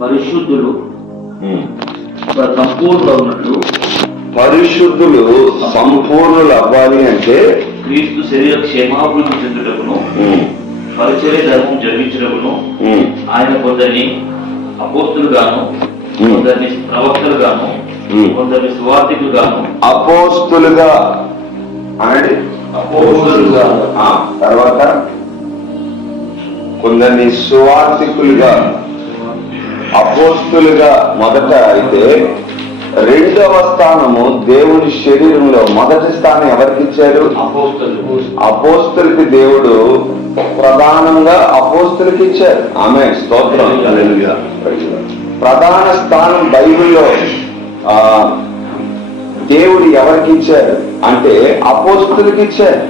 పరిశుద్ధులు సంపూర్ణ ఉన్నట్లు. పరిశుద్ధులు సంపూర్ణులు అవ్వాలి అంటే క్రీస్తు శరీర క్షేమాభివృద్ధి చెందుటకును పరిచర్య ధర్మం జరిగించటకును ఆయన కొందరిని అపోస్తులుగాను, కొందరిని ప్రవక్తలుగాను, కొందరిని సువార్తికులుగాను. అపోస్తులుగా అంటే తర్వాత కొందరిని సువార్తికులుగా, అపోస్తులుగా మొదట అయితే, రెండవ స్థానము దేవుని శరీరంలో మొదటి స్థానం ఎవరికి ఇచ్చారు? అపోస్తులకి దేవుడు ప్రధానంగా అపోస్తులకి ఇచ్చారు. ఆమె స్తోత్రం. ప్రధాన స్థానం బైబిల్లో దేవుడు ఎవరికి ఇచ్చారు అంటే అపోస్తులకి ఇచ్చారు.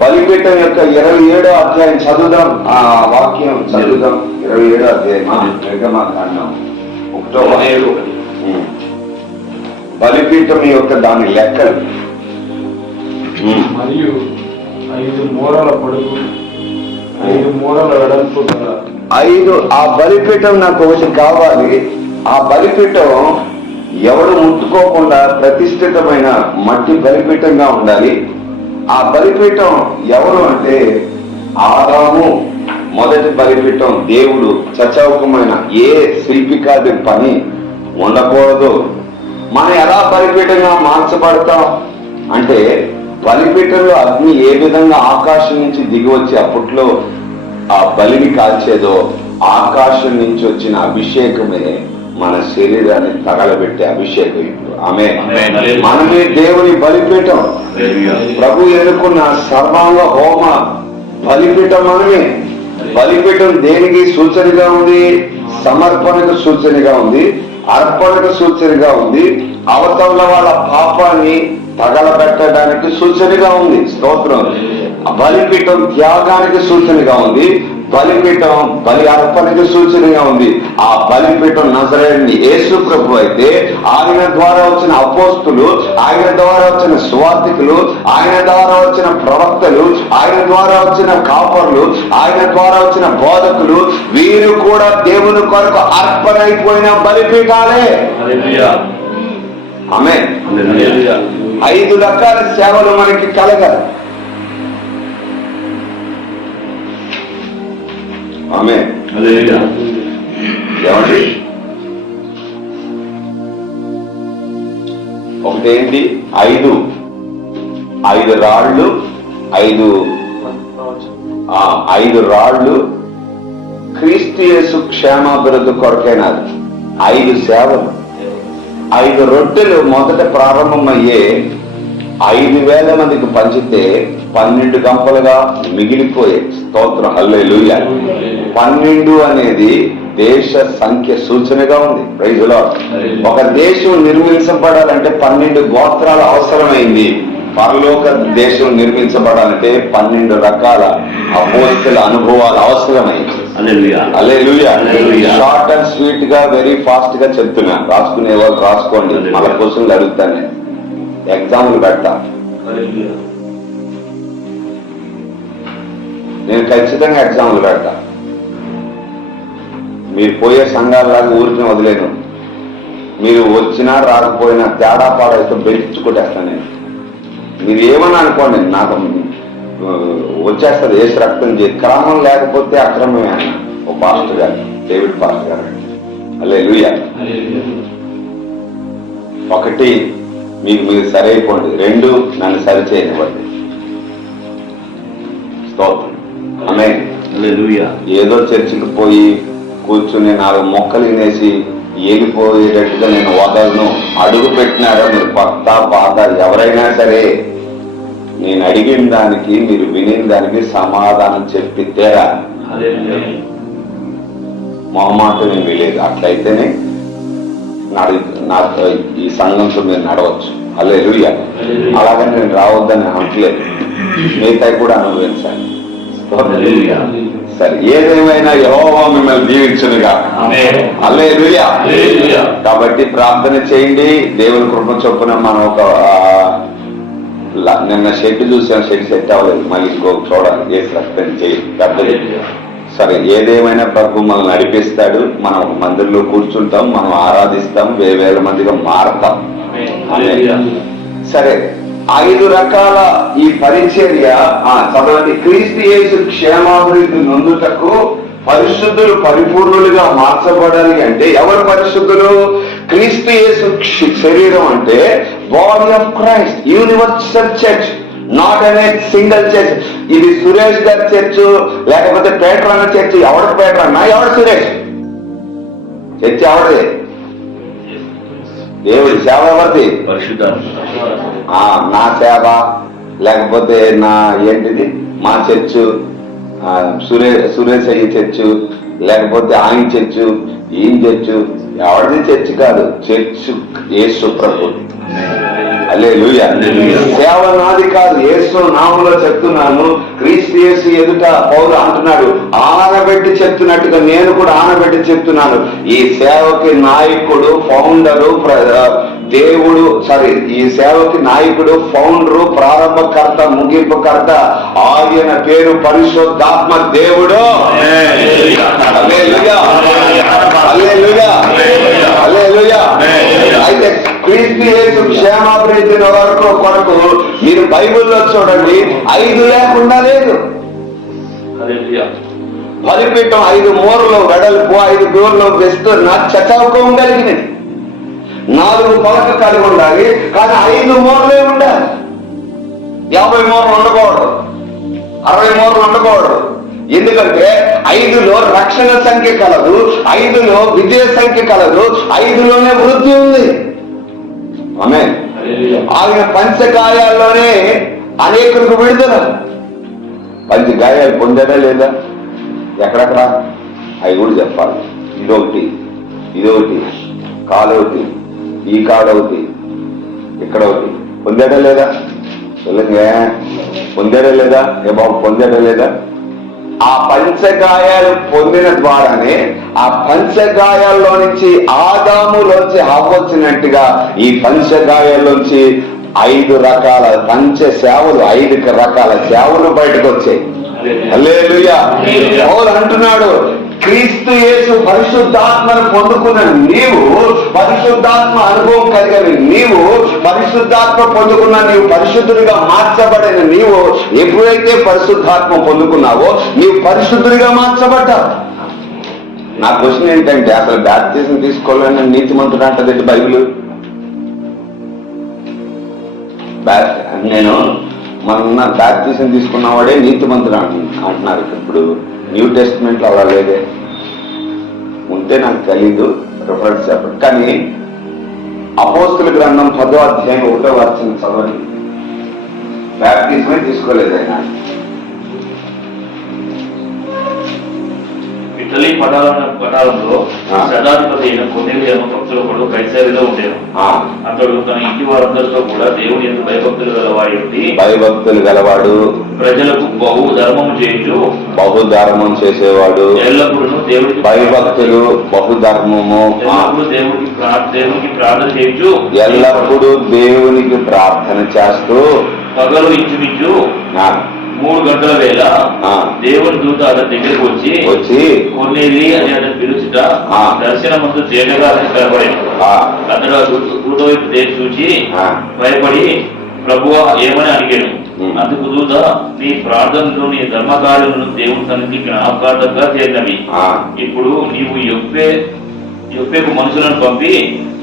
బలిపీఠం యొక్క 27వ అధ్యాయం చదువుదాం. ఆ వాక్యం చదువుదాం. 27వ అధ్యాయం నిర్గమకాండం 1వ. బలిపీఠం యొక్క దాని లెక్కలు. మరియు 5 మూరల పొడుగు, 5 మూరల వెడల్పు గల 5. ఆ బలిపీఠం నాకు ఒకటి కావాలి. ఆ బలిపీఠం ఎవరు ముట్టుకోకుండా ప్రతిష్ఠితమైన మట్టి బలిపీఠంగా ఉండాలి. ఆ బలిపీఠం ఎవరు అంటే ఆదాము మొదటి బలిపీఠం. దేవుడు చచౌకమైన ఏ శిల్పికాది పని ఉండకూడదు. మనం ఎలా బలిపీఠంగా మార్చబడతాం అంటే బలిపీఠంలో అగ్ని ఏ విధంగా ఆకాశం నుంచి దిగి వచ్చి అప్పట్లో ఆ బలిని కాల్చేదో ఆకాశం నుంచి వచ్చిన అభిషేకమే మన శరీరాన్ని తగలబెట్టే అభిషేకం. ఇప్పుడు ఆమె మనమే దేవుని బలిపీఠం. ప్రభు ఎన్నుకున్న సర్వాంగ హోమ బలిపీఠం మనమే. బలిపీఠం దేనికి సూచనగా ఉంది? సమర్పణకు సూచనగా ఉంది, అర్పణకు సూచనగా ఉంది, అవతల వాళ్ళ పాపాన్ని తగలబెట్టడానికి సూచనగా ఉంది. స్తోత్రం. బలిపీఠం త్యాగానికి సూచనగా ఉంది, బలిపీఠం బలి అర్పణకి సూచనగా ఉంది. ఆ బలిపీఠం నజరేయుని యేసు ప్రభు అయితే ఆయన ద్వారా వచ్చిన అపోస్తులు, ఆయన ద్వారా వచ్చిన సువార్తికులు, ఆయన ద్వారా వచ్చిన ప్రవక్తలు, ఆయన ద్వారా వచ్చిన కాపర్లు, ఆయన ద్వారా వచ్చిన బోధకులు, వీరు కూడా దేవుని కొరకు అర్పణ అయిపోయిన బలిపీఠాలే. ఆమేన్. 5 రకాల సేవలు మనకి కలగాలి. ఆమేన్. ఏమండి? ఒకటేంటి? 5 రాళ్ళు, 5 రాళ్ళు క్రీస్తు యేసు క్షేమాభివృద్ధి కొరకైనది. 5 సేవలు, 5 రొట్టెలు మొదట ప్రారంభమయ్యే 5,000 మందికి పంచితే 12 గంపలుగా మిగిలిపోయే. స్తోత్రం. హల్లెలూయా. 12 అనేది దేశ సంఖ్య సూచనగా ఉంది. Praise lord. ఒక దేశం నిర్మించబడాలంటే 12 గోత్రాలు అవసరమైంది. పరలోక దేశం నిర్మించబడాలంటే 12 రకాల అపోస్తల అనుభవాలు అవసరమైంది. హల్లెలూయా. షార్ట్ అండ్ స్వీట్ గా వెరీ ఫాస్ట్ గా చెప్తున్నా. రాసుకునే వాళ్ళు రాసుకోండి. మళ్ళా క్వశ్చన్లు అడుగుతాను. నేను ఎగ్జాంపుల్ పెడతా. నేను ఖచ్చితంగా ఎగ్జాంపుల్ పెడతా. మీరు పోయే సంఘాలలాగా ఊరికి వదిలేను. మీరు వచ్చినా రాకపోయినా తేడా పాడైతే బెదిరించుకుంటేస్తాను నేను. మీరు ఏమని అనుకోండి, నాకు వచ్చేస్తుంది ఏసు రక్తం చేసి. క్రమం లేకపోతే అక్రమమే అన్న ఓ పాస్టర్ గారు, డేవిడ్ పాస్టర్ గారు. హల్లెలూయా. 1 మీరు సరైపోండి. 2 నన్ను సరి చేయనివ్వండి. స్తోత్రం. ఆమేన్. హల్లెలూయా. ఏదో చర్చికి పోయి కూర్చుని 4 మొక్కలు వినేసి ఏలిపోయేటట్టుగా నేను వదలను. అడుగు పెట్టినారా మీరు కొత్త బాధ ఎవరైనా సరే, నేను అడిగిన దానికి మీరు వినిన దానికి సమాధానం చెప్పితేరా. మొహమాటం ఏమీ లేదు. అట్లయితేనే నాకు ఈ సంఘంతో మీరు నడవచ్చు. హల్లెలూయా. అలాగని నేను రావద్దని అనట్లేదు. మిగతా కూడా అనుభవించాలి. సరే, ఏదేమైనా యెహోవా మిమ్మల్ని దీవించునుగా. హల్లెలూయా. కాబట్టి ప్రార్థన చేయండి. దేవుని కృప చొప్పున మనం ఒక నిన్న షెడ్ చూసాం, షెడ్ సెట్ అవ్వలేదు. మళ్ళీ ఇంకొక చూడాలి. చేసి రక్తం చేయి. పెద్దది సరే, ఏదేమైనా ప్రభు మనల్ని నడిపిస్తాడు. మనం ఒక మందిరంలో కూర్చుంటాం, మనం ఆరాధిస్తాం, వేల మందిగా మారతాం. సరే, 5 రకాల ఈ పరిచర్య చదవండి. క్రీస్తు యేసు క్షేమాభివృద్ధి నొందుటకు పరిశుద్ధులు పరిపూర్ణులుగా మార్చబడాలి అంటే ఎవరు పరిశుద్ధులు? క్రీస్తు యేసు శరీరం అంటే body of Christ, universal church, not అనే సింగిల్ చర్చ్. ఇది సురేష్ గారి చర్చ్, లేకపోతే పేటర్ అన్న చర్చ్. ఎవడు పేటర్ అన్నా, ఎవడు సురేష్? చర్చ్ ఎవరిది? దేవుడి సేవ ఎవరిది? నా సేవ, లేకపోతే నా ఏంటిది మా చర్చు, సురేష్ అయ్యి చర్చు, లేకపోతే ఆయన చర్చు, ఈయన చర్చు. ఎవరిది చర్చ్ కాదు, చర్చు యేసు ప్రభు. హల్లెలూయా. సేవ నాది కాదు, యేసు నామములో చెప్తున్నాను. క్రీస్తు యేసు ఎదుట పౌలు అంటున్నాడు, ఆనబెట్టి చెప్తున్నట్టుగా నేను కూడా ఆనబెట్టి చెప్తున్నాను. ఈ సేవకి నాయకుడు, ఫౌండరు, దేవుడు ఈ సేవకి నాయకుడు, ఫౌండరు, ప్రారంభకర్త, ముగింపుకర్త ఆయన పేరు పరిశుద్ధాత్మ దేవుడు. హల్లెలూయా, హల్లెలూయా, హల్లెలూయా. అయితే క్రీస్తు యేసు క్షేమాభివృద్ధి కొరకు మీరు బైబిల్లో చూడండి, 5 లేకుండా లేదు. బలిపీఠం 5 మూరలు వెడల్పు, 5 దూరలు విస్తరణ, చచౌకం కలిగినది. 4 పలక కలిగి ఉండాలి, కానీ 5 మూరలే ఉండాలి. 50 మూరలు ఉండకూడదు, 60 మూరలు ఉండకూడదు. ఎందుకంటే 5లో రక్షణ సంఖ్య కలదు, 5లో విజయ సంఖ్య కలదు, 5లోనే వృద్ధి ఉంది. ఆమేన్. ఆయన పంచగాయాల్లోనే అనేకులకు విడుదల. పంచగాయాలు పొందాడా లేదా? ఎక్కడెక్కడ అవి కూడా చెప్పాలి. ఇదొకటి కాలొకటి, ఈ కాడొకటి, ఇక్కడ ఒకటి. పొందాడా లేదా? పొందాడా లేదా? ఏ బాబు పొందాడా లేదా? ఆ పంచగాయాలు పొందిన ద్వారానే ఆ పంచగాయాల్లో నుంచి ఆదాములోంచి వచ్చినట్టుగా ఈ పంచగాయాల్లోంచి 5 రకాల పంచ సేవలు, 5 రకాల సేవలు బయటకు వచ్చాయి. హల్లెలూయా. పౌలు అంటున్నాడు, క్రీస్తు యేసు పరిశుద్ధాత్మను పొందుకున్న నీవు, పరిశుద్ధాత్మ అనుభవం కలిగిన నీవు, పరిశుద్ధాత్మ పొందుకున్న నీవు, పరిశుద్ధుడిగా మార్చబడిన నీవు, ఎప్పుడైతే పరిశుద్ధాత్మ పొందుకున్నావో నీవు పరిశుద్ధుడిగా మార్చబడ్డావు. నా క్వశ్చన్ ఏంటంటే, అసలు బాప్తిజం తీసుకోవాలని నీతిమంతుడు అంటది బైబిల్. నేను మొన్న బాప్తిజం తీసుకున్నవాడే నీతిమంతుడు అంటున్నారు. ఇప్పుడు న్యూ టెస్ట్మెంట్ లో అలా లేదే. ఉంటే నాకు తెలీదు, రిఫరెన్స్ చెప్పండి. కానీ అపోస్తుల గ్రంథం 10వ అధ్యాయం 1వ వచనం చదవండి. బాప్తిజమే తీసుకోలేదు ఆయన. ఇటలీ పటాలంలో శతాధిపతి అయిన కొర్నేలియు భక్తులు కైసరియలో ఉండేది. అతడు తన ఇంటి వారందరితో కూడా దేవుని యందు భయభక్తులు గలవాడు, ప్రజలకు బహుధర్మం చేసేవాడు, ఎల్లప్పుడూ దేవుడికి భయభక్తులు, బహుధర్మము, దేవునికి ప్రార్థన చేయొచ్చు, ఎల్లప్పుడూ దేవునికి ప్రార్థన చేస్తూ పగలు ఇంచుమించు 3 గంటల వేళ దేవుని దూత అతని దగ్గరకు వచ్చి కొర్నేలి అని అతను పిలుచుట దర్శనమందు తేటగా అతను కనబడేది. అతడు ఆ దూత వైపు దేని చూచి భయపడి ప్రభువా ఏమని అడిగాను. అందుకు దూత, నీ ప్రార్థనలు, నీ ధర్మకార్యములను దేవుని సన్నిధికి జ్ఞాపకార్థంగా చేరినవి. ఇప్పుడు నీవు యొప్పేకు మనుషులను పంపి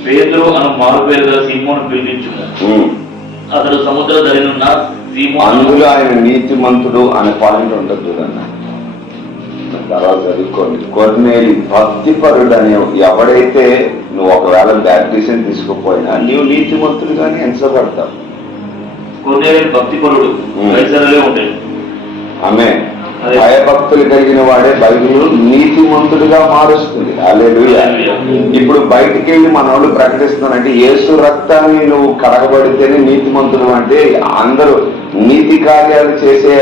పేతురు అను మారు పేరు గల సీమోను పిలిపించు. అతడు సముద్ర ధరినున్న అందులో ఆయన నీతిమంతుడు అనే పాయింట్ ఉంటుంది చూడన్న. తర్వాత చదువుకోండి. కొర్నేలి భక్తిపరుడు అనే ఎవడైతే నువ్వు ఒకవేళ బాప్టిజం తీసుకోపోయినా నీవు నీతిమంతుడుగానే ఎంచబడతావు. కొర్నేలి భక్తిపరుడు ఉండేది. ఆమె భయభక్తులు కలిగిన వాడే బైబిల్ నీతిమంతుడిగా మారుస్తుంది. హల్లెలూయా. ఇప్పుడు బయటికి వెళ్ళి మన వాళ్ళు ప్రకటిస్తున్నారంటే యేసు రక్తాన్ని నువ్వు కడగబడితేనే నీతిమంతుడు అంటే అందరూ నీతి కార్యాలు చేసే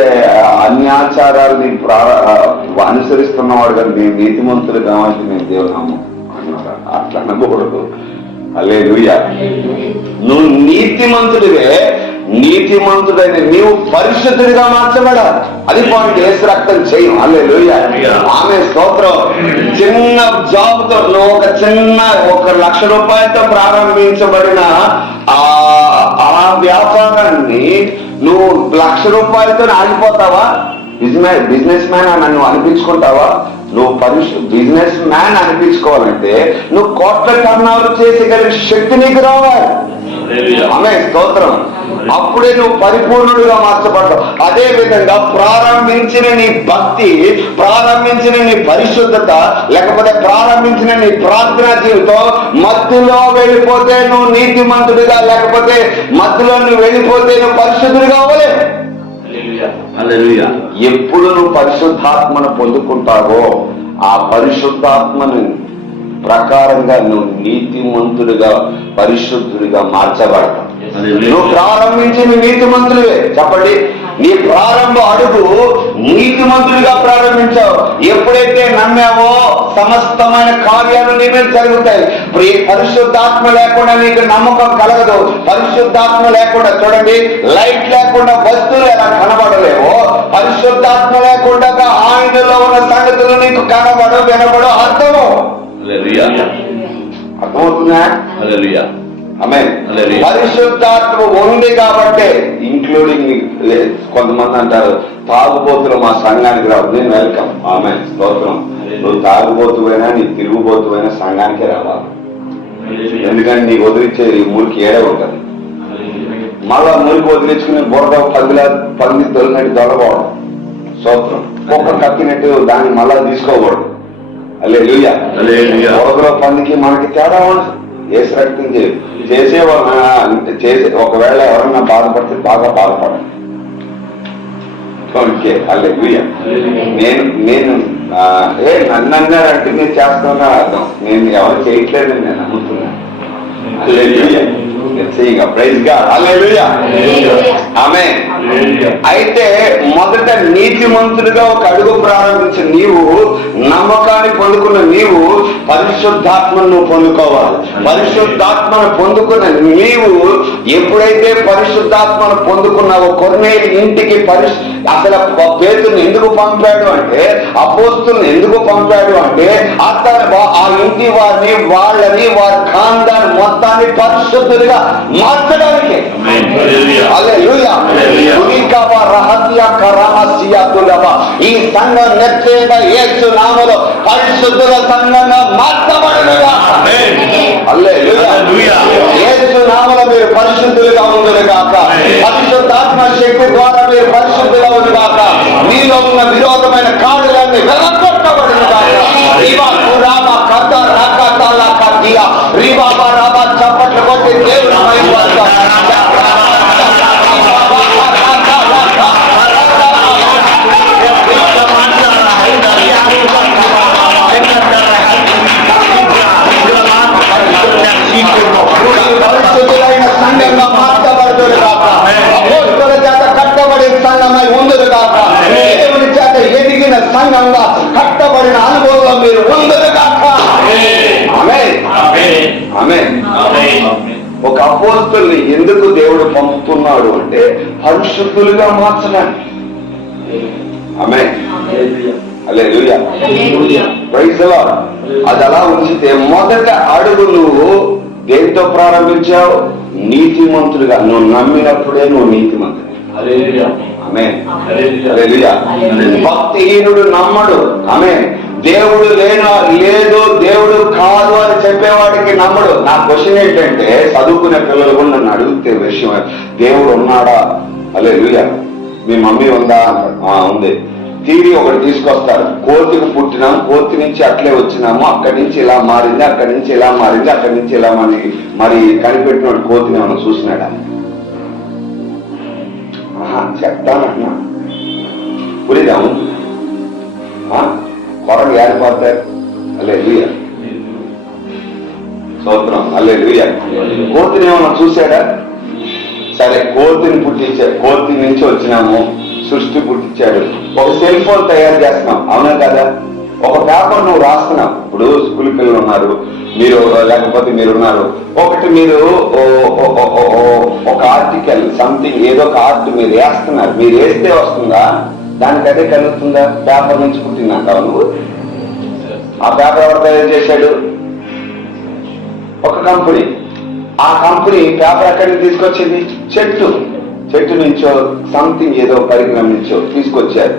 అన్యాచారాలని అనుసరిస్తున్నవాడు కానీ మేము నీతిమంతులు కావాలంటే మేము దేవునాము అన్నారు. అట్లా అనకూడదు. హల్లెలూయా. నువ్వు నీతిమంతుడివే, నీతిమంతుడైన నీవు పరిశుద్ధుడిగా మార్చబడాలి. అది పాయింట్. యేసు రక్తం చేయం. హల్లెలూయా. ఆమె స్తోత్రం. చిన్న జాబ్ తో నువ్వు ఒక 1,00,000 రూపాయలతో ప్రారంభించబడిన ఆ వ్యాపారాన్ని నువ్వు 1,00,000 రూపాయలతో ఆగిపోతావా? బిజినెస్ మ్యాన్ అని నన్ను అనిపించుకుంటావా? నువ్వు బిజినెస్ మ్యాన్ అనిపించుకోవాలంటే నువ్వు కోట్ల టర్నోవర్ చేసేగలిగే శక్తి నీకు రావాలి. ఆమె స్తోత్రం. అప్పుడే నువ్వు పరిపూర్ణుడిగా మార్చబడతావు. అదే విధంగా ప్రారంభించిన నీ భక్తి, ప్రారంభించిన నీ పరిశుద్ధత, లేకపోతే ప్రారంభించిన నీ ప్రార్థనా జీవితం మధ్యలో వెళ్ళిపోతే నువ్వు నీతిమంతుడిగా, లేకపోతే మధ్యలో నువ్వు వెళ్ళిపోతే నువ్వు పరిశుద్ధుడిగా అవ్వలేవు. ఎప్పుడు నువ్వు పరిశుద్ధాత్మను పొందుకుంటావో ఆ పరిశుద్ధాత్మను ప్రకారంగా నువ్వు నీతిమంతుడిగా, పరిశుద్ధుడిగా మార్చబడతావు. నువ్వు ప్రారంభించిన నీతిమంతుడివే. చెప్పండి, నీ ప్రారంభ అడుగు నీతిమంతుడిగా ప్రారంభించావు. ఎప్పుడైతే నమ్మావో సమస్తమైన కార్యాలు నీ మీద జరుగుతాయి. పరిశుద్ధాత్మ లేకుండా నీకు నమ్మకం కలగదు. పరిశుద్ధాత్మ లేకుండా, చూడండి, లైట్ లేకుండా వస్తువులు ఎలా కనబడలేవో, పరిశుద్ధాత్మ లేకుండా ఆయనలో ఉన్న సంగతులు నీకు కనబడవు, వినబడవు, అర్థము. అర్థమవుతుందా? ఆమేన్. పరిశుద్ధాత్మ ఉంది కాబట్టి, ఇంక్లూడింగ్ కొంతమంది అంటారు తాగుబోతులు మా సంఘానికి రావు. నేను వెల్కమ్. ఆమేన్, స్తోత్రం. నువ్వు తాగుబోతువైనా నీ తిరుగుబోతువైనా సంఘానికే రావాలి. ఎందుకంటే నీకు వదిలించే మురికి ఏడే ఉంటుంది. మళ్ళా మురికి వదిలించుకుని బురద పంది తొలినట్టు దొరకబోవడం. స్తోత్రం. కుక్క కక్కినట్టు దాన్ని మళ్ళా తీసుకోకూడదు. హల్లెలూయా. బురదలో పందికి మనకి తేడా ఉండదు. యేసు రక్తం చేసే ఒకవేళ ఎవరన్నా బాధపడితే బాగా బాధపడండి. ఓకే, హల్లెలూయా. నేను నన్ను అన్నారంటే నేను చేస్తున్నా అర్థం. నేను ఎవరు చేయట్లేదని నేను నమ్ముతున్నా. Hallelujah. Praise God. Hallelujah. Amen. అయితే మొదట నీతిమంతుడిగా ఒక అడుగు ప్రారంభించిన నీవు, నమ్మకాన్ని పొందుకున్న నీవు పరిశుద్ధాత్మను పొందుకోవాలి. పరిశుద్ధాత్మను పొందుకున్న నీవు ఎప్పుడైతే పరిశుద్ధాత్మను పొందుకున్నావో, కొర్నేలి ఇంటికి అసలు పేతురుని ఎందుకు పంపాడు అంటే, అపోస్తుల్ని ఎందుకు పంపాడు అంటే, అతను ఆ ఇంటి వారిని, వాళ్ళని, వారి ఖాందాన్ని మొత్తాన్ని పరిశుద్ధులుగా మార్చడానికి. హల్లెలూయా. ఈ సంఘం నిశ్చయంగా యేసు నామములో పరిశుద్ధుల సంఘంగా మార్చబడునుగా. హల్లెలూయా. యేసు నామములో మీరు పరిశుద్ధులుగా ఉండునుగాక. పరిశుద్ధాత్మ శక్తి ద్వారా మీరు పరిశుద్ధులుగా ఉండుగాక. మీలో ఉన్న విరోధమైన కాడులన్నీ వెలగొట్టబడునుగాక. చప్పట్లు కొట్టి దేవుని మహిమపరుద్దాం. పరిశుద్ధులైన సంఘంగా మార్చబడుతుంది కాక. అపోస్తలుల చేత కట్టబడిన సంఘమై ఉందురు కాక. దేవుని చేత ఎదిగిన సంఘంగా కట్టబడిన అనుభవంలో మీరు ఉందురు కాక. ఆమేన్. ఆమేన్. ఒక అపోస్తలుని ఎందుకు దేవుడు పంపుతున్నాడు అంటే పరిశుద్ధులుగా మార్చడానికి. Amen. Hallelujah. Praise the Lord. అది అలా ఉంచితే మొదట అడుగు నువ్వు దేంతో ప్రారంభించావు? నీతిమంతుడిగా. నువ్వు నమ్మినప్పుడే నువ్వు నీతిమంతుడు. ఆమేన్. హల్లెలూయా. భక్తిహీనుడు నమ్మడు. ఆమేన్. దేవుడు లేదు, దేవుడు కాదు అని చెప్పేవాడికి నమ్మడు. నా క్వశ్చన్ ఏంటంటే, చదువుకునే పిల్లలు కూడా నన్ను అడిగితే విషయం, దేవుడు ఉన్నాడా? హల్లెలూయా. మీ మమ్మీ ఉందా? ఉంది. థియరీ ఒకటి తీసుకొస్తారు. కోతికి పుట్టినాం, కోతి నుంచి అట్లే వచ్చినాము, అక్కడి నుంచి ఇలా మారింది, అక్కడి నుంచి ఇలా మారింది, అక్కడి నుంచి ఇలా మారింది. మరి కనిపెట్టిన కోతిని మనం చూసినాడా? చెప్తానన్నా పురిదాము కొరకు ఏర్పడతారు. హల్లెలూయా. స్తోత్రం. హల్లెలూయా. కోతిని ఏమన్నా చూశాడా? సరే, కోతిని పుట్టించాడు, కోతి నుంచి వచ్చినాము, సృష్టి పుట్టించాడు. ఒక సెల్ ఫోన్ తయారు చేస్తున్నాం, అవునా కదా? ఒక పేపర్ నువ్వు రాస్తున్నావు. ఇప్పుడు స్కూల్ పిల్లలు ఉన్నారు, మీరు లేకపోతే మీరున్నారు, ఒకటి మీరు ఒక ఆర్టికల్ సంథింగ్ ఏదో ఒక ఆర్ట్ మీరు వేస్తున్నారు, మీరు వేస్తే వస్తుందా? దానికి అదే కలుగుతుందా? పేపర్ నుంచి పుట్టిందంటావు నువ్వు. ఆ పేపర్ ఎవరు తయారు చేశాడు? ఒక కంపెనీ. ఆ కంపెనీ పేపర్ ఎక్కడి నుంచి తీసుకొచ్చింది? చెట్టు నుంచో సంథింగ్ ఏదో పరికరం నుంచో తీసుకొచ్చారు.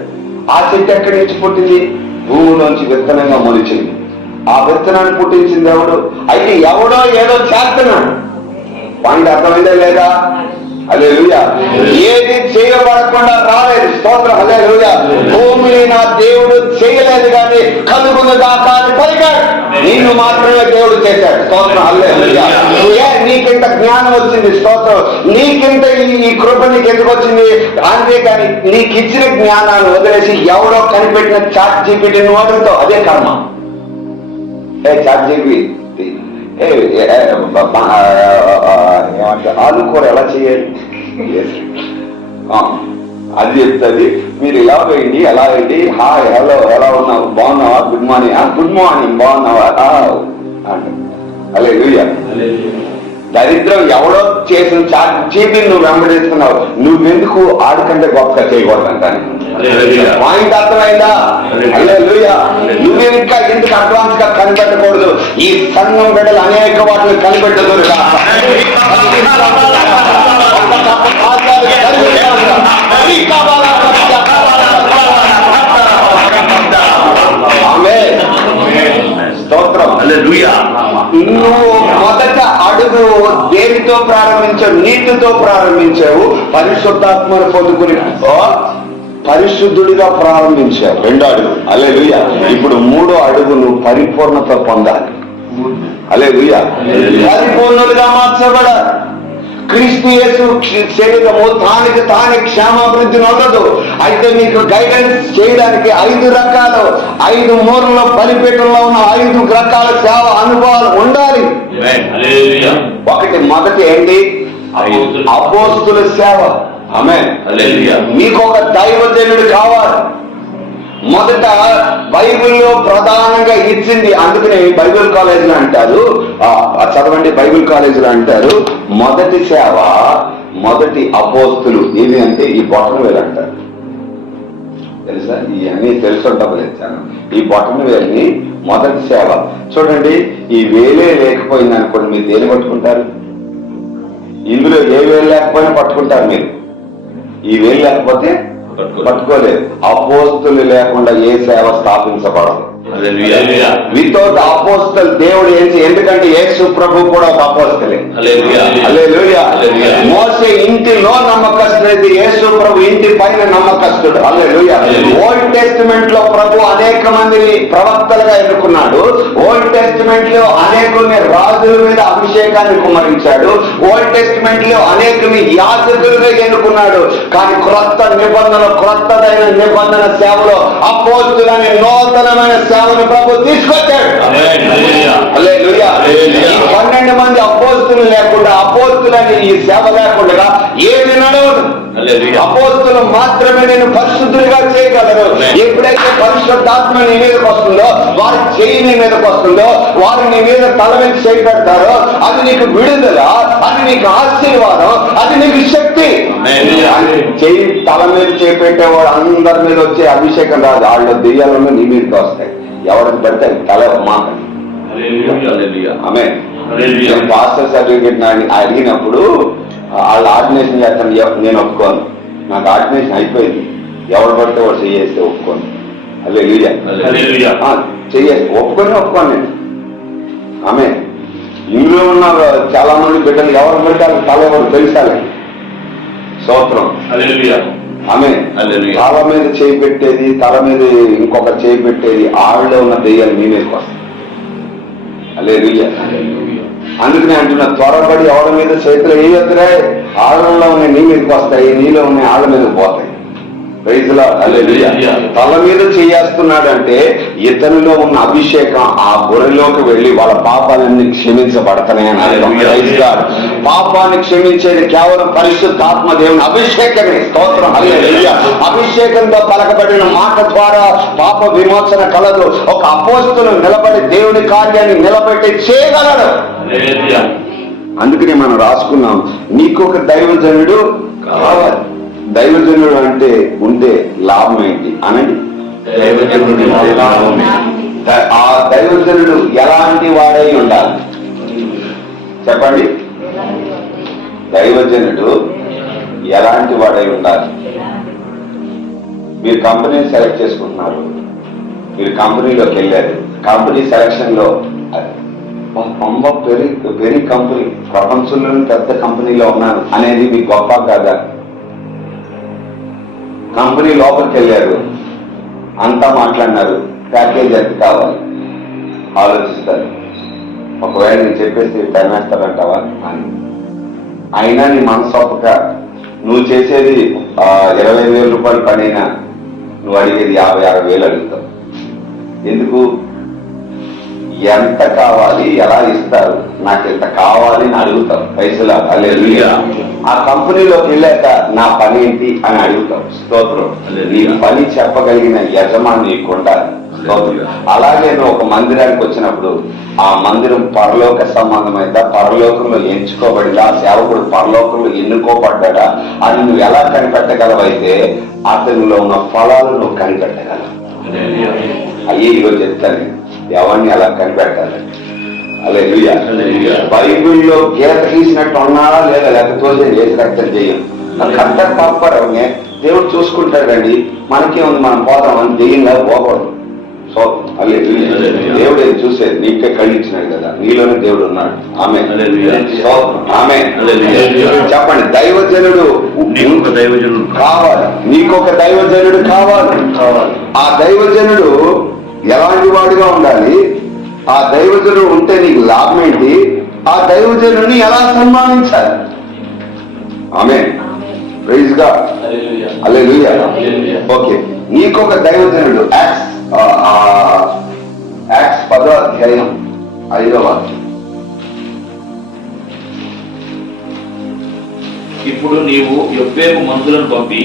ఆ చెట్టు ఎక్కడి నుంచి పుట్టింది? భూమిలోంచి విత్తనంగా మొలిచింది. ఆ విత్తనాన్ని పుట్టించింది ఎవడు? అయితే ఎవడో ఏదో చేస్తున్నాడు. పాయింట్ అర్థమైందా లేదా? హల్లెలూయా. ఏది చేయబడకుండా రాలేదు. స్తోత్రం. హల్లెలూయా. భూమిని నా దేవుడు చేయలేదు కానీ కలుగునుగా కానీ పలికాడు. నిన్ను మాత్రమే దేవుడు చేశాడు. స్తోత్రం. హల్లెలూయా. నీకింత జ్ఞానం వచ్చింది. స్తోత్రం. నీకింత ఈ కృప నీకు ఎందుకు వచ్చింది? అంతేకాని నీకు ఇచ్చిన జ్ఞానాన్ని వదిలేసి ఎవడో కనిపెట్టిన చాట్ జీపీటీ నువ్వు అడుగుతావు. అదే కర్మ. చాట్ జీపీటీ ఆలు కూర ఎలా చేయాలి అది చెప్తుంది. మీరు ఇలా వేయండి, ఎలా వేయండి, హాయ్ హలో ఎలా ఉన్నావు, బాగున్నావా, గుడ్ మార్నింగ్ బాగున్నావా అంటే. హల్లెలూయా. దరిద్రం ఎవడో చేసిన చీపీ నువ్వు వెంబడిస్తున్నావు. నువ్వెందుకు ఆడికంటే గొప్పగా చేయకూడదంటాను. పాయింట్ అర్థమైందా? హల్లెలూయా. నువ్వు ఇంకా ఎందుకు అడ్వాన్స్ గా కనిపెట్టకూడదు? ఈ సంఘం బిడ్డలు అనేక వాటిని కనిపెట్టకూడదు. స్తోత్రం. నువ్వు మొదట అడుగు దేనితో ప్రారంభించావు? నీటితో ప్రారంభించావు. పరిశుద్ధాత్మను పొందుకుని పరిశుద్ధుడిగా ప్రారంభించావు. 2వ అడుగు. హల్లెలూయా. ఇప్పుడు 3వ అడుగు నువ్వు పరిపూర్ణత పొందాలి. హల్లెలూయా. పరిపూర్ణులుగా మార్చబడాలి. క్రీస్తు యేసు శరీరము తానికి తానే క్షేమాభివృద్ధి నొందదు. అయితే మీకు గైడెన్స్ చేయడానికి 5 రకాలు 5 మూలలో బలిపీఠంలో ఉన్న 5 రకాల సేవ అనుభవాలు ఉండాలి. మొదటి ఏంటి? అపోస్తుల సేవ. ఆమేన్. మీకు ఒక దైవజనుడు కావాలి. మొదట బైబిల్లో ప్రధానంగా ఇచ్చింది. అందుకనే బైబిల్ కాలేజీలో అంటారు, చదవండి బైబిల్ కాలేజీలో అంటారు, మొదటి సేవ మొదటి అపోస్తులు ఏది అంటే ఈ బొటన వేలు అంటారు. తెలుసా? ఇవన్నీ తెలుసుంటాం. ఈ బొటన వేలుని మొదటి సేవ. చూడండి, ఈ వేలే లేకపోయింది అనుకోండి, మీరు దేని పట్టుకుంటారు? ఇందులో ఏ వేలు లేకపోయినా పట్టుకుంటారు మీరు. ఈ వేలు లేకపోతే పట్టుకోలేదు. అపోస్తులు లేకుండా ఏ సేవ స్థాపించబడదు. వితౌట్ అపోస్తల్ దేవుడు ఎందుకంటే యేసు ప్రభు కూడా ఒక అపోస్తలే. హల్లెలూయా. మోసే ఇంటిలో నమ్మకస్తుడైతే యేసు ప్రభు ఇంటి పైన నమ్మకస్తుడు. హల్లెలూయా. ఓల్డ్ టెస్టిమెంట్ లో ప్రభు అనేక మందిని ప్రవక్తలుగా ఎన్నుకున్నాడు. ఓల్డ్ టెస్టిమెంట్ లో అనేకుల్ని రాజుల మీద అభిషేకాన్ని కుమరించాడు. ఓల్డ్ టెస్టిమెంట్ లో అనేకుల్ని యాజకులుగా ఎన్నుకున్నాడు. కానీ క్రొత్తదైన నిబంధన సేవలో అపోస్తులని నూతనమైన సేవను ప్రభు తీసుకొచ్చాడు. హల్లెలూయా. ఈ 12 మంది అపోస్తులు లేకుండా, అపోస్తులని ఈ సేవ లేకుండా ఏది నడవదు. అపోస్తులు మాత్రమే నేను పరిశుద్ధులుగా చేయగలరు. ఎప్పుడైతే పరిశుద్ధాత్మ నీ మీదకి వస్తుందో, వారి చెయ్యి నీ మీదకి వస్తుందో, వారు నీ మీద తల మీద చేయి పెడతారో, అది నీకు విడుదల, అది నీకు ఆశీర్వాదం, అది నీకు శక్తి. చెయ్యి తల మీద చేపెట్టేవాడు అందరి మీద వచ్చే అభిషేకం రాదు. వాళ్ళ దెయ్యాలను నీ మీదకి వస్తాయి. ఎవరికి పడితే తల మాట. ఆమె పాస్టర్ సర్టిఫికేట్ అడిగినప్పుడు వాళ్ళు ఆర్డినేషన్ చేస్తాను, నేను ఒప్పుకోను. నాకు ఆర్డినేషన్ అయిపోయింది. ఎవరు పడితే వాడు చేస్తే ఒప్పుకోను. హల్లెలూయా. చేయేస్తే ఒప్పుకోను నేను. ఆమె ఇందులో ఉన్న చాలా మంది బిడ్డలు ఎవరు పెట్టాలి తల ఎవరు తెలుసాలి. స్తోత్రం. ఆమె తల మీద చేయి పెట్టేది, తల మీద ఇంకొక చేయి పెట్టేది, ఆవిడలో ఉన్న దెయ్యాలు మీ మీదకి వస్తాయి. హల్లెలూయా. అందుకనే అంటున్నా, త్వరపడి ఎవరి మీద చేతులు వేయొద్దురే. ఆళ్ళలో ఉన్నాయి నీ మీదకి వస్తాయి, నీలో ఉన్నాయి ఆళ్ళ మీదకి పోతాయి. ప్రైజ్ లార్డ్, హల్లెలూయా. తల మీద చేస్తున్నాడంటే ఇతనిలో ఉన్న అభిషేకం ఆ గొర్రెలోకి వెళ్లి వాళ్ళ పాపాలన్నీ క్షమించబడతాయని అర్థం. Praise lord. పాపాన్ని క్షమించేది కేవలం పరిశుద్ధాత్మ దేవుని అభిషేకమే. స్తోత్రం, హల్లెలూయా. అభిషేకంతో పలకబడిన మాట ద్వారా పాప విమోచన కలదు. ఒక అపోస్తలుడు నిలబడి దేవుని కార్యాన్ని నిలబెట్టి చేయగలడు. అందుకని మనం రాసుకున్నాం, నీకొక దైవజనుడు కావాలి. దైవజనుడు అంటే ఉంటే లాభం ఏంటి అనండి. ఆ దైవజనుడు ఎలాంటి వాడై ఉండాలి చెప్పండి. దైవజనుడు ఎలాంటి వాడై ఉండాలి? మీరు కంపెనీని సెలెక్ట్ చేసుకుంటున్నారు, మీరు కంపెనీలోకి వెళ్ళారు, కంపెనీ సెలక్షన్ లో వెరీ కంపెనీ, ప్రపంచంలోని పెద్ద కంపెనీలో ఉన్నాను అనేది మీకు గొప్ప కాదా? కంపెనీ లోపలికి వెళ్ళారు, అంతా మాట్లాడినారు, ప్యాకేజ్ ఎంత కావాలి ఆలోచిస్తారు. ఒకవేళ నేను చెప్పేసి టైం వేస్తారంటావా అని. అయినా నీ మనసు ఒప్పక నువ్వు చేసేది 20,000 రూపాయల పని అయినా నువ్వు అడిగేది 50,000-60,000 అడుగుతావు. ఎందుకు? ఎంత కావాలి, ఎలా ఇస్తారు, నాకు ఎంత కావాలి అని అడుగుతావు. పైసలు హల్లెలూయా. ఆ కంపెనీలోకి వెళ్ళాక నా పని ఏంటి అని అడుగుతావు. స్తోత్రం. నీ పని చెప్పగలిగిన యజమాని నీకు ఉండాలి. స్తోత్రం. అలాగే నువ్వు ఒక మందిరానికి వచ్చినప్పుడు ఆ మందిరం పరలోక సంబంధమైందా, పరలోకంలో ఎంచుకోబడిందా, సేవకుడు పరలోకంలో ఎన్నుకోబడ్డా అని నువ్వు ఎలా కనిపెట్టగలవైతే అతనిలో ఉన్న ఫలాలు నువ్వు కనిపెట్టగలవు. అయ్యే ఈరోజు చెప్తాను ఎవరిని అలా కనిపెట్టాలి. హల్లెలూయా. బైబిల్లో గీత గీసినట్టు ఉన్నారా లేదా, లేకపోతే చేసి రక్తం చేయం కరెక్ట్ తప్పడమే దేవుడు చూసుకుంటాడండి. మనకేముంది, మనం పోతామని దెయ్యంగా పోకూడదు. సో దేవుడు ఏం చూసేది, నీకే కళ్ళు ఇచ్చినాడు కదా, నీలోనే దేవుడు ఉన్నాడు. ఆమె ఆమె చెప్పండి. దైవజనుడు కావాలి, నీకొక దైవజనుడు కావాలి. ఆ దైవజనుడు ఎలాంటి వాడుగా ఉండాలి? ఆ దైవజనుడు ఉంటే నీకు లాభం ఏంటి? ఆ దైవజనుడిని ఎలా సన్మానించాలి? Amen. Praise God. Hallelujah. Okay, నీకొక దైవజనుడు. యాక్ట్స్ 10వ అధ్యాయం 5వ వాక్యం. ఇప్పుడు నీవు యొప్పేకు మనుషులను పంపి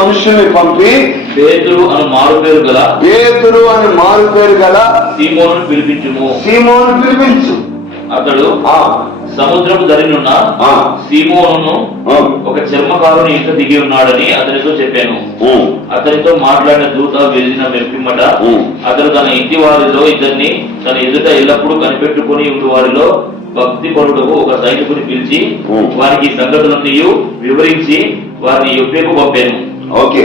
మనుషుల్ని పంపి పేతురు అని మారు పేరు గల సీమోను పిలిపించు. అతడు సముద్రపు ధరినున్న సీమోను ఒక చర్మకారుని ఇంట దిగి ఉన్నాడని అతనితో చెప్పాను. అతనితో మాట్లాడిన దూత వెళ్ళిన మెప్పిమ్మట అతడు తన ఇంటి వారిలో ఇద్దరిని తన ఎదుట ఎల్లప్పుడూ కనిపెట్టుకుని ఉండి వారిలో భక్తి పరుడుకు ఒక సైనికుని పిలిచి వారికి ఈ సంగతులన్నీ వివరించి వారిని యొప్పేకు పంపాను. ఓకే,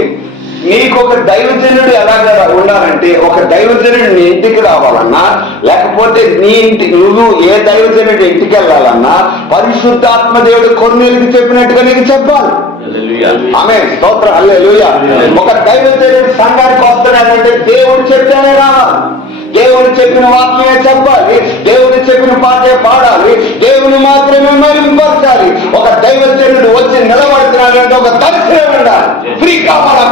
నీకు ఒక దైవజనుడు ఎలాగా ఉండాలంటే, ఒక దైవజనుడు నీ ఇంటికి రావాలన్నా, లేకపోతే నీ ఇంటికి నువ్వు ఏ దైవజనుడి ఇంటికి వెళ్ళాలన్నా పరిశుద్ధాత్మ దేవుడు కొన్నేళ్ళకి చెప్పినట్టుగా నీకు చెప్పాలి. ఆమేన్. స్తోత్రం. హల్లెలూయా. ఒక దైవజనుడు సంఘానికి వస్తున్నాడంటే దేవుడు చెప్తేనే రావాలి, దేవుడు చెప్పిన వాక్యమే చెప్పాలి, దేవుడు చెప్పిన పాటే పాడాలి, దేవుని మాత్రమే మరింపరచాలి. ఒక దైవజనుడు వచ్చి నిలబడుతున్నాడంటే ఒక దర్శనం ఉండాలి. ఫ్రీ కావాలా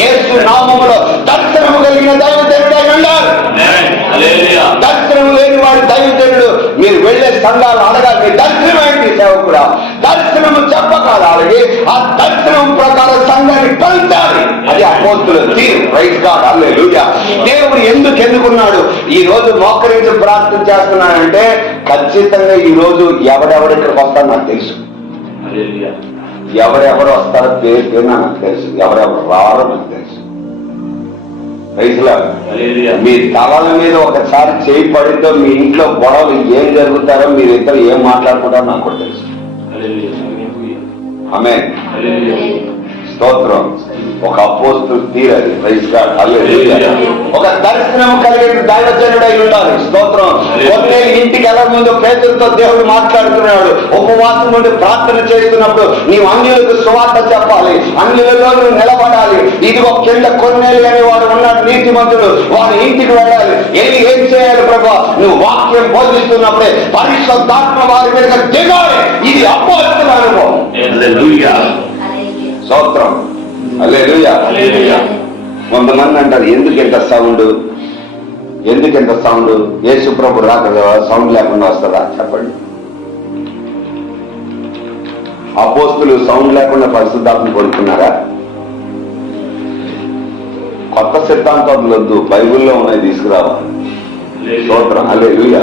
యేసు నామములో దర్శనము కలిగిన దైవజనుడు ఉండాలి. దర్శనం లేని వాడు దైవజనుడు. మీరు వెళ్లే సంఘాలు అడగాలి, మీ దర్శనం ఏంటి సేవకుడా? దర్శనము చెప్పగలాలి, ఆ దర్శనం ప్రకారం సంఘాన్ని పెంచాలి. అది అపోస్తుల తీరు. Praise God. హల్లెలూయా. దేవుడు ఎందుకు ఎన్నుకున్నాడు? ఈ రోజు మోకరించి ప్రార్థన చేస్తున్నానంటే ఖచ్చితంగా ఈ రోజు ఎవడెవడు ఇక్కడికి వస్తారో నాకు తెలుసు, ఎవరెవరు వస్తారో పేరు నాకు తెలుసు, ఎవరెవరు రారో నాకు తెలుసు. మీ తలల మీద ఒకసారి చేయి పడితో మీ ఇంట్లో గొడవలు ఏం జరుగుతారో, మీరిద్దరు ఏం మాట్లాడుకుంటారో నాకు కూడా తెలుసు. ఆమేన్. స్తోత్రం. ఒక అపోస్తలు తీరాలి. Praise God. హల్లెలూయా. ఒక దర్శనం కలిగిన దైవజనుడై ఉండాలి. స్తోత్రం. కొన్నేళ్ళు ఇంటికి ఎలా ముందు పేతులతో దేవుడు మాట్లాడుతున్నాడు. ఉపవాసం ఉండి ప్రార్థన చేస్తున్నప్పుడు నీవు అన్యులకు సువార్త చెప్పాలి, అన్యులలో నువ్వు నిలబడాలి. ఇదిగో కింద కొన్నేళ్ళు అనే వాడు ఉన్నాడు, నీతిమంతుడు. వాడు ఇంటికి వెళ్ళాలి. ఏం చేయాలి ప్రభు? నువ్వు వాక్యం బోధిస్తున్నప్పుడే పరిశుద్ధాత్మ వారి మీద దిగాలి. ఇది అపోస్తల అనుభవం. స్తోత్రం. హల్లెలూయా. కొంతమంది అంటారు, ఎందుకు ఎంత సౌండ్, ఎందుకు ఎంత సౌండ్? యేసు ప్రభు రాక సౌండ్ లేకుండా వస్తుందా? చెప్పండి. అపోస్తులు సౌండ్ లేకుండా పరిశుద్ధాత్మ పొందుకున్నారా? కొత్త సిద్ధాంతాలు వద్దు, బైబిల్లో ఉన్నాయి తీసుకురావాలి. స్తోత్రం. హల్లెలూయా.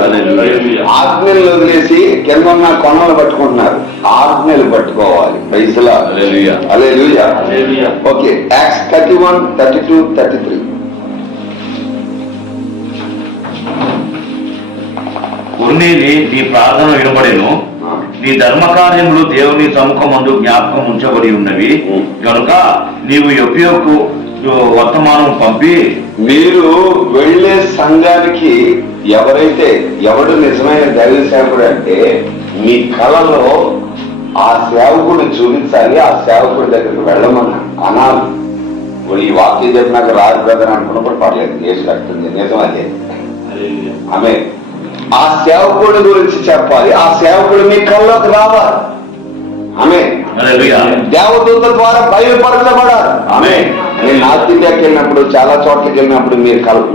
ఆజ్ఞలు వదిలేసి కింద ఉన్న కొనలు పట్టుకుంటున్నారు. ఆజ్ఞలు పట్టుకోవాలి. పైసలా. హల్లెలూయా. ఓకే. యాక్ట్స్ 31, 32, 33. కొన్నేలి నీ ప్రార్థన వినబడెను, నీ ధర్మకార్యములు దేవుని సముఖమందు జ్ఞాపకం ఉంచబడి ఉన్నవి కనుక నీవు యొప్పకు వర్తమానం పంపి. మీరు వెళ్ళే సంఘానికి ఎవడు నిజమైన దైవ సేవకుడు అంటే మీ కళలో ఆ సేవకుడు చూపించాలి. ఆ సేవకుడి దగ్గరికి వెళ్ళమన్నా అనాలి. ఈ వాక్యం చెప్పినాక రాజు బ్రదర్ అనుకున్నప్పుడు పర్లేదు, ఏసు కడుతుంది, నిజం అదే. ఆమె ఆ సేవకుడి గురించి చెప్పాలి. ఆ సేవకుడు మీ కళ్ళలోకి రావాలి. ఆమె దేవదూత ద్వారా బయలుపరచబడాలి. ఆమె నేను నార్త్ ఇండియాకి వెళ్ళినప్పుడు, చాలా చోట్లకి వెళ్ళినప్పుడు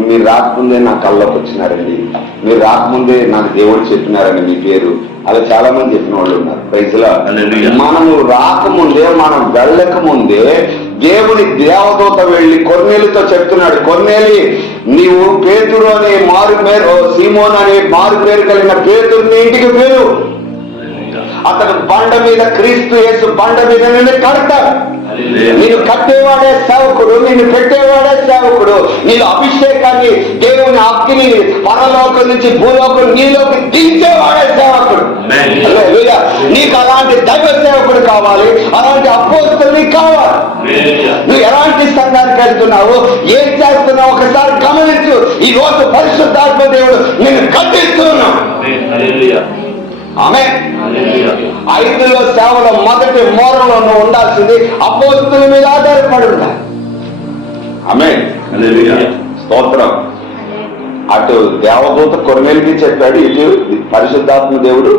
మీరు రాకముందే నా కళ్ళలోకి వచ్చినారండి, మీరు రాకముందే నాకు దేవుడు చెప్పినారని మీ పేరు, అలా చాలా మంది చెప్పిన వాళ్ళు ఉన్నారు. ప్రైజ్లా. మనము రాకముందే, మనం వెళ్ళక ముందే దేవుని దేవదూత వెళ్ళి కొర్నేలితో చెప్తున్నాడు, కొర్నేలి నీవు పేతురు అనే మారు పేరు, సీమోన్ అనే మారు పేరు కలిగిన పేతురుని ఇంటికి పేరు. అతను బండ మీద, క్రీస్తు యేసు బండ మీద నిన్ను కడతాడు. నేను కట్టేవాడే సేవకుడు, నిన్ను పెట్టేవాడే సేవకుడు. నీకు అభిషేకాన్ని, దేవుని అగ్నిని పరలోకం నుంచి భూలోకం నీలోకి దించేవాడే సేవకుడు. నీకు అలాంటి దైవ సేవకుడు కావాలి, అలాంటి అపోస్తలుడు నీకు కావాలి. నువ్వు ఎలాంటి సంఘానికి వెళ్తున్నావు, ఏం చేస్తున్నావు ఒకసారి గమనించు. ఈ రోజు పరిశుద్ధాత్మ దేవుడు నిన్ను కట్టిస్తున్నావు. ఆమె 5లో సేవలో మొదటి మూలలో నువ్వు ఉండాల్సింది అపోస్తుల మీద ఆధారపడి ఉండాలి. ఆమె స్తోత్రం. అటు దేవదూత కొర్నేలికి చెప్పాడు, ఇటు పరిశుద్ధాత్మ దేవుడు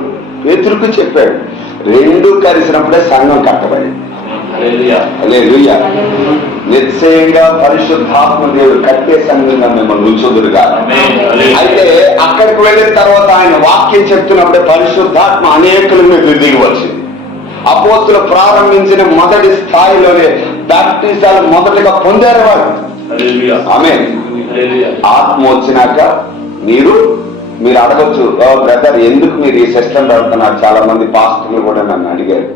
పేతురుకు చెప్పాడు. రెండు కలిసినప్పుడే సంఘం కట్టబడింది. హల్లెలూయా. నిశ్చయంగా పరిశుద్ధాత్మ దేవుడు కట్టే సంఘంగా మిమ్మల్ని ఉంచుదురుగా. అయితే అక్కడికి వెళ్ళిన తర్వాత ఆయన వాక్యం చెప్తున్నప్పుడే పరిశుద్ధాత్మ అనేకుల మీద దిగి వచ్చింది. అపోస్తులు ప్రారంభించిన మొదటి స్థాయిలోనే బాప్టిజాలు మొదటిగా పొందారు వాళ్ళు. ఆమె ఆత్మ వచ్చినాక మీరు అడగచ్చు, బ్రదర్ ఎందుకు మీరు ఈ సిస్టమ్ పెడుతున్నారు? చాలా మంది పాస్టర్లు కూడా నన్ను అడిగారు,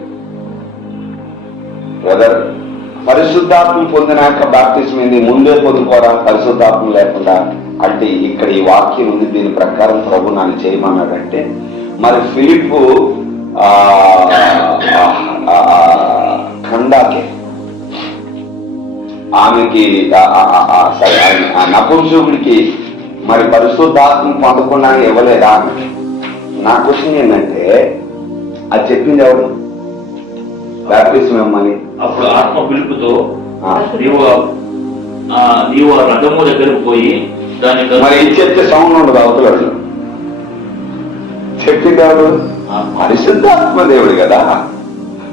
బ్రదర్ పరిశుద్ధాత్మ పొందినాక బాప్టిజం ఏంది, ముందే పొందుకోరా పరిశుద్ధాత్మ లేకుండా అంటే? ఇక్కడ ఈ వాక్యం ఉంది, దీని ప్రకారం ప్రభు నన్ను చేయమన్నాడంటే, మరి ఫిలిప్పు ఖండాకే ఆమెకి నపుంసకుడికి మరి పరిశుద్ధాత్మ పొందకుండా ఇవ్వలేదా? నా క్వశ్చన్ ఏంటంటే, అది చెప్పింది ఎవరు? బాప్టిజం ఇవ్వమని. అప్పుడు ఆత్మ పిలుపుతో నీవు రథము దగ్గరకు పోయి దాని మరి ఏం చెప్తే సౌండ్ ఉండదు అవతల. చెప్పింది ఎవరు? పరిశుద్ధాత్మ దేవుడు కదా.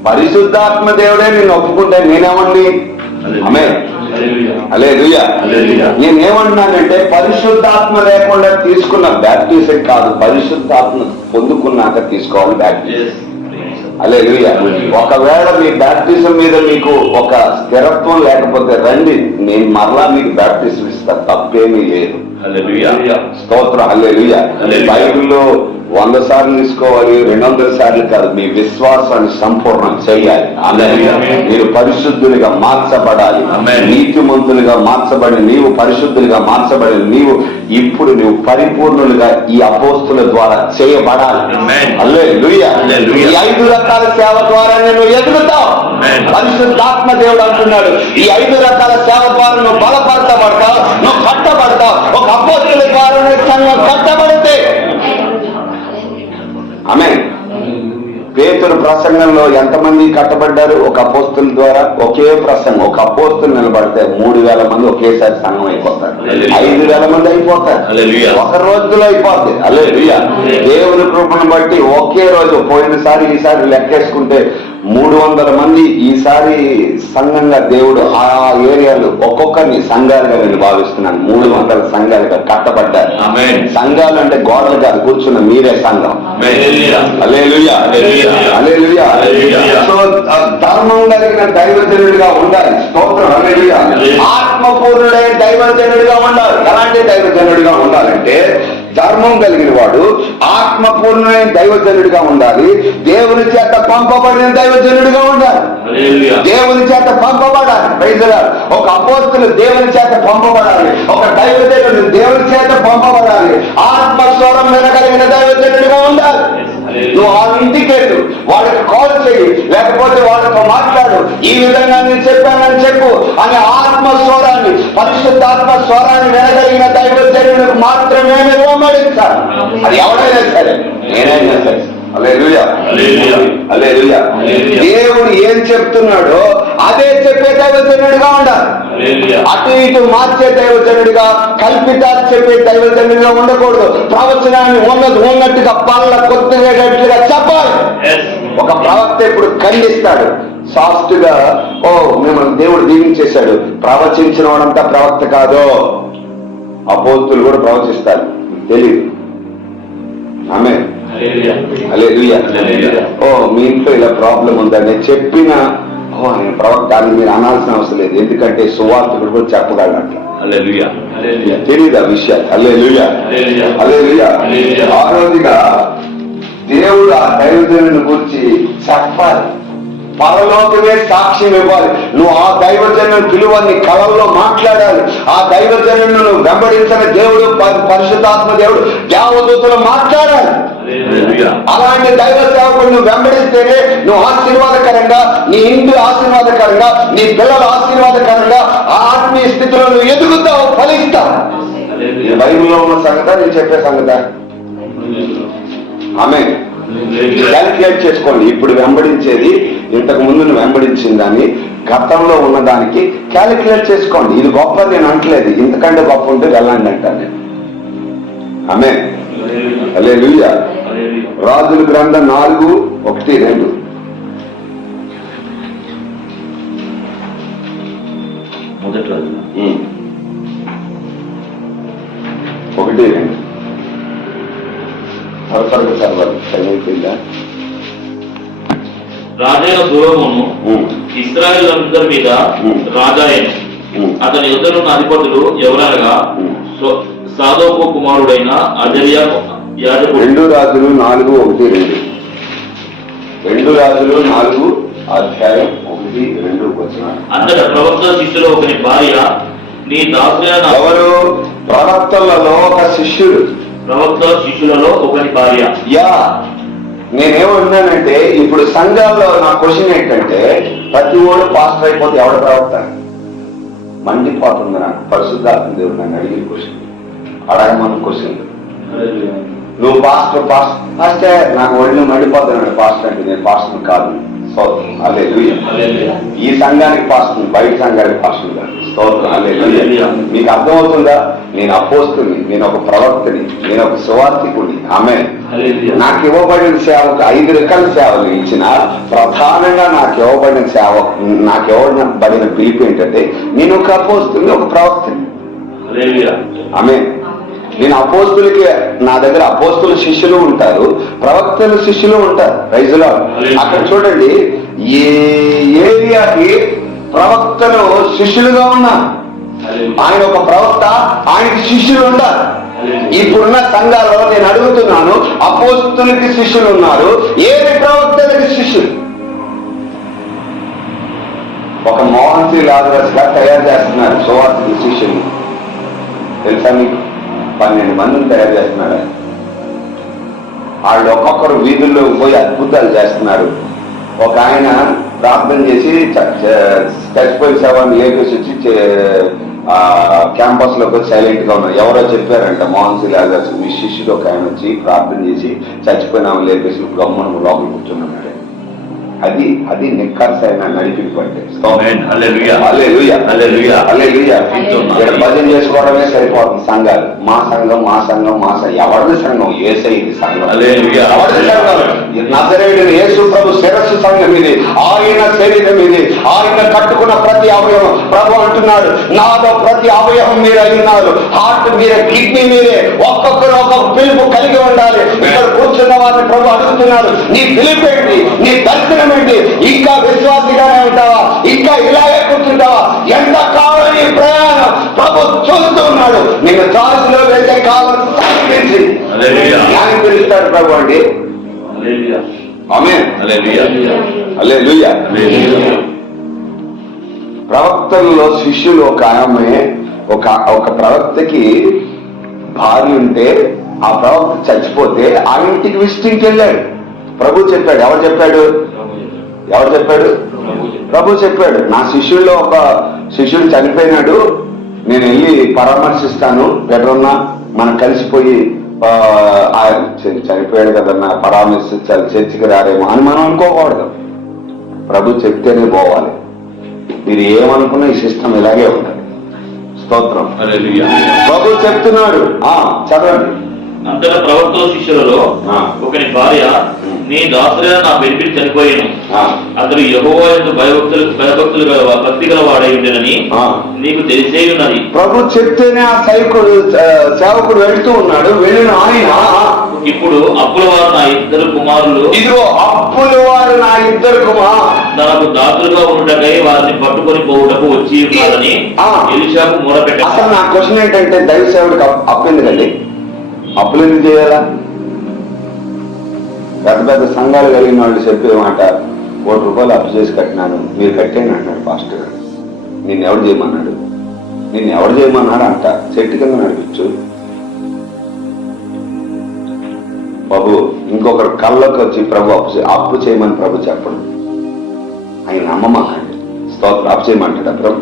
పరిశుద్ధాత్మ దేవుడే నేను ఒప్పుకుంటే నేనేమండి? ఆమె హల్లెలూయా. నేనేమంటున్నానంటే పరిశుద్ధాత్మ లేకుండా తీసుకున్న బాప్టిజం కాదు, పరిశుద్ధాత్మ పొందుకున్నాక తీసుకోవాలి బాప్టిజం. హల్లెలూయా. ఒకవేళ మీ బాప్టిజం మీద మీకు ఒక స్థిరత్వం లేకపోతే రండి, నేను మరలా మీకు బాప్టిజం ఇస్తా, తప్పేమీ లేదు. స్తోత్రం. హల్లెలూయా. బైబిల్లో 100 సార్లు తీసుకోవాలి, 200 సార్లు కాదు. మీ విశ్వాసాన్ని సంపూర్ణం చేయాలి. మీరు పరిశుద్ధులుగా మార్చబడాలి. నీతిమంతులుగా మార్చబడి నీవు పరిశుద్ధులుగా మార్చబడి నీవు ఇప్పుడు నువ్వు పరిపూర్ణులుగా ఈ అపోస్తుల ద్వారా చేయబడాలి. హల్లెలూయా. ఈ 5 రకాల సేవ ద్వారా నువ్వు ఎదుగుతావు. పరిశుద్ధాత్మ దేవుడు అంటున్నాడు, ఈ 5 రకాల సేవ ద్వారా నువ్వు బలపరచబడతావు, నువ్వు కట్టబడతావు. ఒక అపోస్తుల ద్వారా సంఘం కట్టబడితే ఆమేన్. పేతురు ప్రసంగంలో ఎంతమంది కట్టబడ్డారు? ఒక అపోస్తుల ద్వారా. ఒకే ప్రసంగం, ఒక అపోస్తులు నిలబడితే 3000 మంది ఒకేసారి సంఘం అయిపోతారు. 5000 మంది అయిపోతారు. ఒక రోజులో అయిపోద్ది. హల్లెలూయా. దేవుని కృపను బట్టి ఒకే రోజు, పోయినసారి ఈసారి లెక్కేసుకుంటే 300 మంది ఈసారి సంఘంగా దేవుడు ఆ ఏరియాలో ఒక్కొక్కరిని సంఘాలుగా నేను భావిస్తున్నాను. 300 సంఘాలుగా కట్టబడ్డారు. సంఘాలు అంటే గోడలు కాదు, కూర్చున్న మీరే సంఘం. హల్లెలూయా. హల్లెలూయా. సో ధర్మం కలిగిన దైవజనుడిగా ఉండాలి. స్తోత్రం. హల్లెలూయా. ఆత్మపూర్ణుడైన దైవజనుడిగా ఉండాలి. ఎలాంటి దైవజనుడిగా ఉండాలంటే ధర్మం కలిగిన వాడు, ఆత్మపూర్ణమైన దైవజనుడిగా ఉండాలి. దేవుని చేత పంపబడిన దైవజనుడిగా ఉండాలి. దేవుని చేత పంపబడాలి. ఒక అపోస్తులు దేవుని చేత పంపబడాలి. ఒక దైవజనుడు దేవుని చేత పంపబడాలి. ఆత్మస్వరం వినగలిగిన దైవజనుడిగా ఉండాలి. నువ్వు ఆ ఇంటికి వెళ్ళు, వాళ్ళకి కాల్ చేయి, లేకపోతే వాళ్ళతో మాట్లాడు. ఈ విధంగా నేను చెప్పానని చెప్పు అని ఆత్మస్వరాన్ని, పరిశుద్ధాత్మ స్వరాన్ని వినగలిగిన దైవజనుడికి మాత్రమే నిర్వహించాలి. అది ఎవరైనా సరే, నేనైనా సరే. హల్లెలూయా. హల్లెలూయా. దేవుడు ఏం చెప్తున్నాడో అదే చెప్పే దైవజనుడిగా ఉండాలి. అటు ఇటు మార్చే దైవజనుడిగా, కల్పితాలు చెప్పే దైవజనుడిగా ఉండకూడదు. ప్రవచనాన్ని ఉన్నట్టుగా పళ్ళ కొత్తగా చెప్పాలి. ఒక ప్రవక్త ఇప్పుడు ఖండిస్తాడు సాఫ్ట్ గా, ఓ మిమ్మల్ని దేవుడు దీవించేశాడు, ప్రవచించిన వాడంతా ప్రవక్త కాదు. అపోస్తులు కూడా ప్రవచిస్తారు, తెలియదు. ఆమె హల్లెలూయా. ఓ మీ ఇంట్లో ఇలా ప్రాబ్లం ఉందని చెప్పిన, ఓ ఆయన ప్రవక్త అని మీరు అనాల్సిన అవసరం లేదు. ఎందుకంటే సువార్తకుడు కూడా చెప్పగలడు అట్లా. తెలియదు ఆ విషయాలు. హల్లెలూయా. హల్లెలూయా. ఆ రోజుగా దేవుడు ఆ దైవజనుని గురించి చెప్పాలి. పరలోకమే సాక్ష్యం ఇవ్వాలి. నువ్వు ఆ దైవజనుని పిలువని కళల్లో మాట్లాడాలి. ఆ దైవజనుని నువ్వు వెంబడించిన దేవుడు, పరిశుద్ధాత్మ దేవుడు, దేవదూతలు మాట్లాడాలి. అలాంటి దైవ సేవకుడు నువ్వు వెంబడిస్తేనే నువ్వు ఆశీర్వాదకరంగా, నీ ఇంటి ఆశీర్వాదకరంగా, నీ పిల్లల ఆశీర్వాదకరంగా ఆ ఆత్మీయ స్థితిలో నువ్వు ఎదుగుతావు, ఫలిస్తావు. బైబిల్లో ఉన్న సంగత నేను చెప్పే సంగత. ఆమేన్. క్యాలిక్యులేట్ చేసుకోండి. ఇప్పుడు వెంబడించేది, ఇంతకు ముందు నువ్వు వెంబడించిన దాన్ని, గతంలో ఉన్నదానికి క్యాలిక్యులేట్ చేసుకోండి. ఇది గొప్ప నేను అంటలేదు, ఇంతకంటే గొప్ప ఉంటే వెళ్ళండి అంటాను నేను. ఆమేన్. హల్లెలూయా. రాజుల గ్రంథం 4:1-2. మొదటి రాజు 1-2 త్వరగా చదవాలి. చదివిపోయిందా? రాజైన సొలొమోను ఇశ్రాయేలులందరి మీద రాజాయను. అతని యుద్ధనున్న అధిపతులు ఎవరనగా సాదోకు కుమారుడైన అజర్యా యాజకుడు. 2 రాజులు 4:1-2. 2 రాజులు 4:1-2. అంతటా ప్రవక్త శిష్యులో ఒకని భార్య, నీ దాసులైన ఎవరు? ప్రవక్తలలో ఒక శిష్యుడు. ప్రవక్త శిష్యులలో ఒకని భార్య. యా, నేనేమన్నానంటే ఇప్పుడు సంఘాల్లో నా క్వశ్చన్ ఏంటంటే, ప్రతి ఓడు పాస్టర్ అయిపోతే ఎవడ ప్రవక్త? మండిపోతుంది నాకు. పరిశుద్ధాత్మ దేవుడు నన్ను అడిగిన క్వశ్చన్, అడగమన్న క్వశ్చన్. నువ్వు పాస్టర్ నాకు ఒళ్ళు మండిపోతున్నాడు పాస్టర్ అంటే. నేను పాస్టర్ కాదు. స్తోత్రం. హల్లెలూయా. ఈ సంఘానికి పాస్టర్, బయట సంఘానికి పాస్టర్ కాదు. స్తోత్రం. హల్లెలూయా. మీకు అర్థమవుతుందా? నేను అపోస్తుని, నేను ఒక ప్రవక్తని, నేను ఒక సువార్తికుడిని. ఆమేన్. నాకు ఇవ్వబడిన సేవకు 5 రకాల సేవలు ఇచ్చిన, ప్రధానంగా నాకు ఇవ్వబడిన పిలుపు ఏంటంటే, నేను ఒక అపోస్తుని, ఒక ప్రవక్తని. ఆమేన్. నేను అపోస్తులకి, నా దగ్గర అపోస్తుల శిష్యులు ఉంటారు, ప్రవక్తల శిష్యులు ఉంటారు. Praise lord. అక్కడ చూడండి, ఏ ఏరియాకి ప్రవక్తలు శిష్యులుగా ఉన్నారు. ఆయన ఒక ప్రవక్త, ఆయనకి శిష్యులు ఉంటారు. ఇప్పుడున్న సంఘాల్లో నేను అడుగుతున్నాను, అపోస్తులకి శిష్యులు ఉన్నారు, ఏది ప్రవక్తలకి శిష్యులు? ఒక మోహన్ సి లాజరస్ గా తయారు చేస్తున్నారు సువార్తకి శిష్యులు. తెలుసా మీకు? 12 మందిని తయారు చేస్తున్నాడు. వాళ్ళు ఒక్కొక్కరు వీధుల్లో పోయి అద్భుతాలు చేస్తున్నారు. ఒక ఆయన ప్రార్థన చేసి చచ్చిపోయిన శవాన్ని లేపేసి వచ్చి క్యాంపస్ లోకి వచ్చి సైలెంట్ గా ఉన్నారు. ఎవరో చెప్పారంట, మోహన్ సి లాజరస్ మీ శిష్యుడు ఒక ఆయన వచ్చి ప్రార్థన చేసి చచ్చిపోయిన లేపేసి గమ్మున లోపల కూర్చున్నాడు. అది నిక్కర్సైన నడిపింపండి. భజన చేసుకోవడమే సరిపోతుంది. సంఘాలు మా సంఘం ఎవరిది సంఘం? యేసయ్యది సంఘం. ఎవరిది సంఘం? నజరేయుడైన యేసు ప్రభు శిరస్సు సంఘం ఇది, ఆయన శరీరం ఇది, ఆయన కట్టుకున్న ప్రతి అవయవం. ప్రభు అంటున్నాడు, నాలో ప్రతి అవయవం మీరు అయినారు. హార్ట్ మీరే, కిడ్నీ మీరే, ఒక్కొక్కరు ఒక్కొక్క పిలుపు కలిగి ఉండాలి. ఇక్కడ కూర్చున్న వారిని ప్రభు అడుగుతున్నారు, నీ పిలుపేంటి? నీ దర్శనం ఏంటి? ఇంకా విశ్వాసిగానే ఉంటావా? ఇంకా ఇలాగే కూర్చుంటావా? ఎంత కాలం ఈ ప్రయాణం? ప్రభు చూస్తూ ఉన్నాడు. నేను చార్జ్లో వేసే కాలం సాధించి పిలుస్తాడు ప్రభు అండి. ఆమేన్. హల్లెలూయా. ప్రవక్తల్లో శిష్యులు ఒక ఆమె, ఒక ప్రవక్తకి భార్య ఉంటే ఆ ప్రవక్త చచ్చిపోతే ఆ ఇంటికి విజిటింగ్కి వెళ్ళాడు. ప్రభు చెప్పాడు. ఎవరు చెప్పాడు? ప్రభు చెప్పాడు, నా శిష్యుల్లో ఒక శిష్యుడు చనిపోయినాడు, నేను వెళ్ళి పరామర్శిస్తాను, ఎక్కడున్నా మనం కలిసిపోయి చనిపోయాడు కదన్నా పరామర్శించాలి, చర్చికి రారేమో అని మనం అనుకోకూడదు. ప్రభు చెప్తేనే పోవాలి. మీరు ఏమనుకున్నా ఈ సిస్టమ్ ఇలాగే ఉంటుంది. స్తోత్రం. ప్రభు చెప్తున్నాడు. చదవండి. అంతటా ప్రవక్త శిష్యులలో ఒకని భార్య, నీ దాసుడైన నా బెనిఫిట్ చనిపోయాను, అతడు యెహోవా యందు భయభక్తులు భక్తి గల వాడై ఉండేనని నీకు తెలిసే ఉన్నది. ప్రభు చెప్తేనే ఆ సేవకుడు వెళ్తూ ఉన్నాడు. వెళ్ళిన ఆయన, ఇప్పుడు అప్పుల వారు నా 2 కుమారులు, ఇదిగో అప్పుల వారు నా 2 కుమారులు తనకు దాసులుగా ఉండటకై వారిని పట్టుకొని పోవుటకు వచ్చి ఉన్నారని ఎలీషాకు మొరపెట్టాడు. అసలు నా క్వశ్చన్ ఏంటంటే, దైవ సేవకుడికి అప్పు ఎందుకండి? అప్పులు ఎందుకు చేయాలా? పెద్ద సంఘాలు కలిగిన వాళ్ళు చెప్పే మాట, 1 కోటి రూపాయలు అప్పు చేసి కట్టినాను, మీరు కట్టేయండి అంటాడు పాస్టర్ గారు. నిన్ను ఎవరు చేయమన్నాడు అంట. చెట్టు కింద నడిపించు బాబు. ఇంకొకరు కళ్ళకి వచ్చి ప్రభు అప్పు చేయమని ప్రభు చెప్పడు. ఆయన నమ్మమాకండి. స్తోత్రం. అప్పు చేయమంటాడా ప్రభు?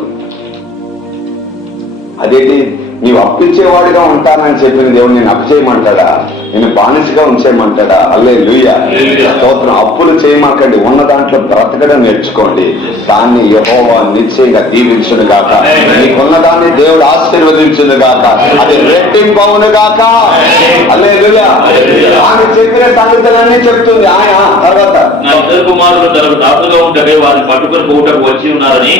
అదేంటి, నీవు అప్పిచ్చేవాడిగా ఉంటానని చెప్పిన దేవుడు నేను అప్పు చేయమంటాడా? నేను బానిసగా ఉంచేయమంటాడా? హల్లెలూయా. స్తోత్రం. అప్పులు చేయమాకండి. ఉన్న దాంట్లో బ్రతకడం నేర్చుకోండి. దాన్ని యెహోవా నిశ్చయంగా దీవించును గాక. నీకున్న దాన్ని దేవుడు ఆశీర్వదించును గాక. అది రెట్టింపవును గాక. హల్లెలూయా. ఆయన చెప్పిన సంగతులన్నీ చెప్తుంది ఆయన. తర్వాత, నా 2 కుమారులు తనకు దాసులుగా ఉండగా వారిని పట్టుకొని పోవుటకు వచ్చి ఉన్నారని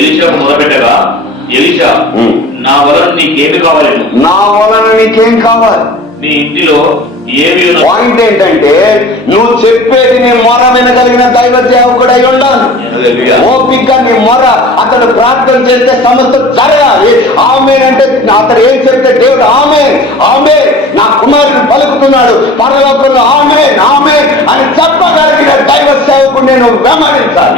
ఎలీషాకు మొరపెట్టగా, ఎలీషా, నా వలన నీకేమి కావాలి? నీ ఇంటిలో ఏమి? పాయింట్ ఏంటంటే, నువ్వు చెప్పేది నీ మొర వినగలిగిన దైవ సేవకుడై ఉండాలి. ఓపిక నీ మొర, అతడు ప్రార్థన చేస్తే సమస్త జరగాలి. ఆమేన్ అంటే అతడు ఏం చెప్తే దేవుడు ఆమేన్ నా కుమారుడు పలుకుతున్నాడు పరలోకంలో ఆమేన్ అని చెప్పగలిగిన దైవ సేవకుడు నేను వెంబడించాలి.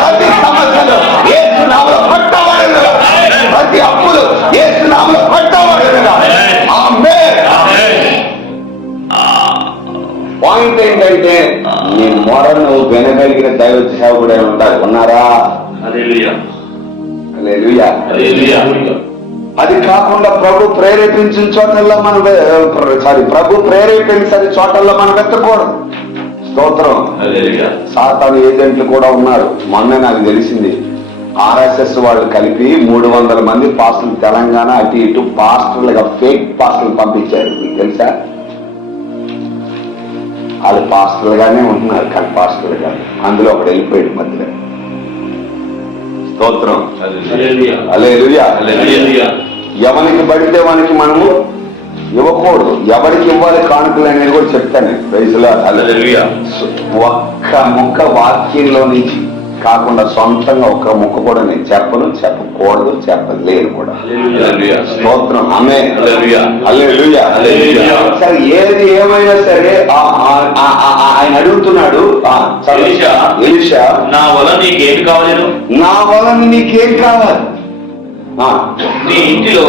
ప్రతి సమస్యలు యేసు నామములో పట్టబడును. ప్రతి అప్పులు యేసు నామములో పట్టబడును. ఆమేన్. పాయింట్ ఏంటంటే, నీ మొర నువ్వు వినగలిగిన దైవ సేవకుడే ఉండాలి. ఉన్నారా? హల్లెలూయా. అది కాకుండా ప్రభు ప్రేరేపించిన చోటల్లో ప్రభు ప్రేరేపించని చోటల్లో మనం వెతకూడదు. స్తోత్రం. సాతాను ఏజెంట్లు కూడా ఉన్నారు. మొన్న నాకు తెలిసింది, RSS వాళ్ళు కలిపి 300 మంది పాస్టర్లు తెలంగాణ అటు ఇటు పాస్టర్లుగా ఫేక్ పాస్టర్లు పంపించారు. మీకు తెలుసా? వాళ్ళు పాస్టర్లుగానే ఉంటున్నారు కానీ పాస్టర్లు కాదు. అందులో ఒకడు వెళ్ళిపోయాడు మధ్యలో. స్తోత్రం. హల్లెలూయా. ఎవరికి పడితే వానికి మనము ఇవ్వకూడదు. ఎవరికి ఇవ్వాలి కానుకలు అనేది కూడా చెప్తాను. ప్రైజ్లో హల్లెలూయా. ఒక్క ముక్క వాక్యంలో నుంచి కాకుండా సొంతంగా ఒక్క ముక్క కూడా నేను చెప్పకూడదు, చెప్పలేను కూడా. హల్లెలూయా. స్తోత్రం. ఆమేన్. హల్లెలూయా. హల్లెలూయా. హల్లెలూయా. సరే, ఏది ఏమైనా సరే ఆయన అడుగుతున్నాడు ఎలీషా, నా వలన నీకేం కావాలి? నా వలన నీకేం కావాలి? నీ ఇంటిలో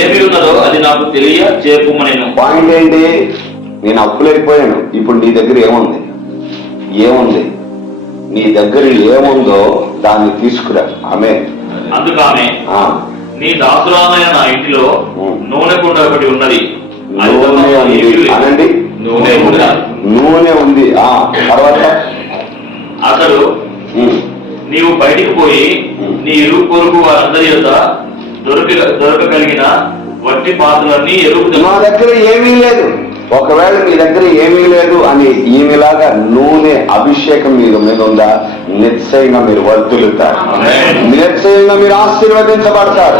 ఏమి ఉన్నదో అది నాకు తెలియజేయమని. నేను పాయింట్ ఏంటి? నేను అప్పులైపోయాను, ఇప్పుడు నీ దగ్గర ఏముంది? నీ దగ్గర ఏముందో దాన్ని తీసుకురా. ఆమె అందుకామె, నీ దాసురాలైన నా ఇంటిలో నూనె కుండ ఒకటి ఉన్నది. అనండి, నూనె ఉంది. తర్వాత అతడు నీవు బయటికి పోయి నీ ఇరుగు పొరుగు వారందరి యొక్క దొరకగలిగిన వట్టి పాత్రలన్నీ ఎరుగు. మా దగ్గర ఏమీ లేదు. ఒకవేళ మీ దగ్గర ఏమీ లేదు అని ఈమెలాగా నూనె అభిషేకం మీద ఉందా, నిశ్చయంగా మీరు వర్ధిల్లుతారు, నిశ్చయంగా మీరు ఆశీర్వదించబడతారు.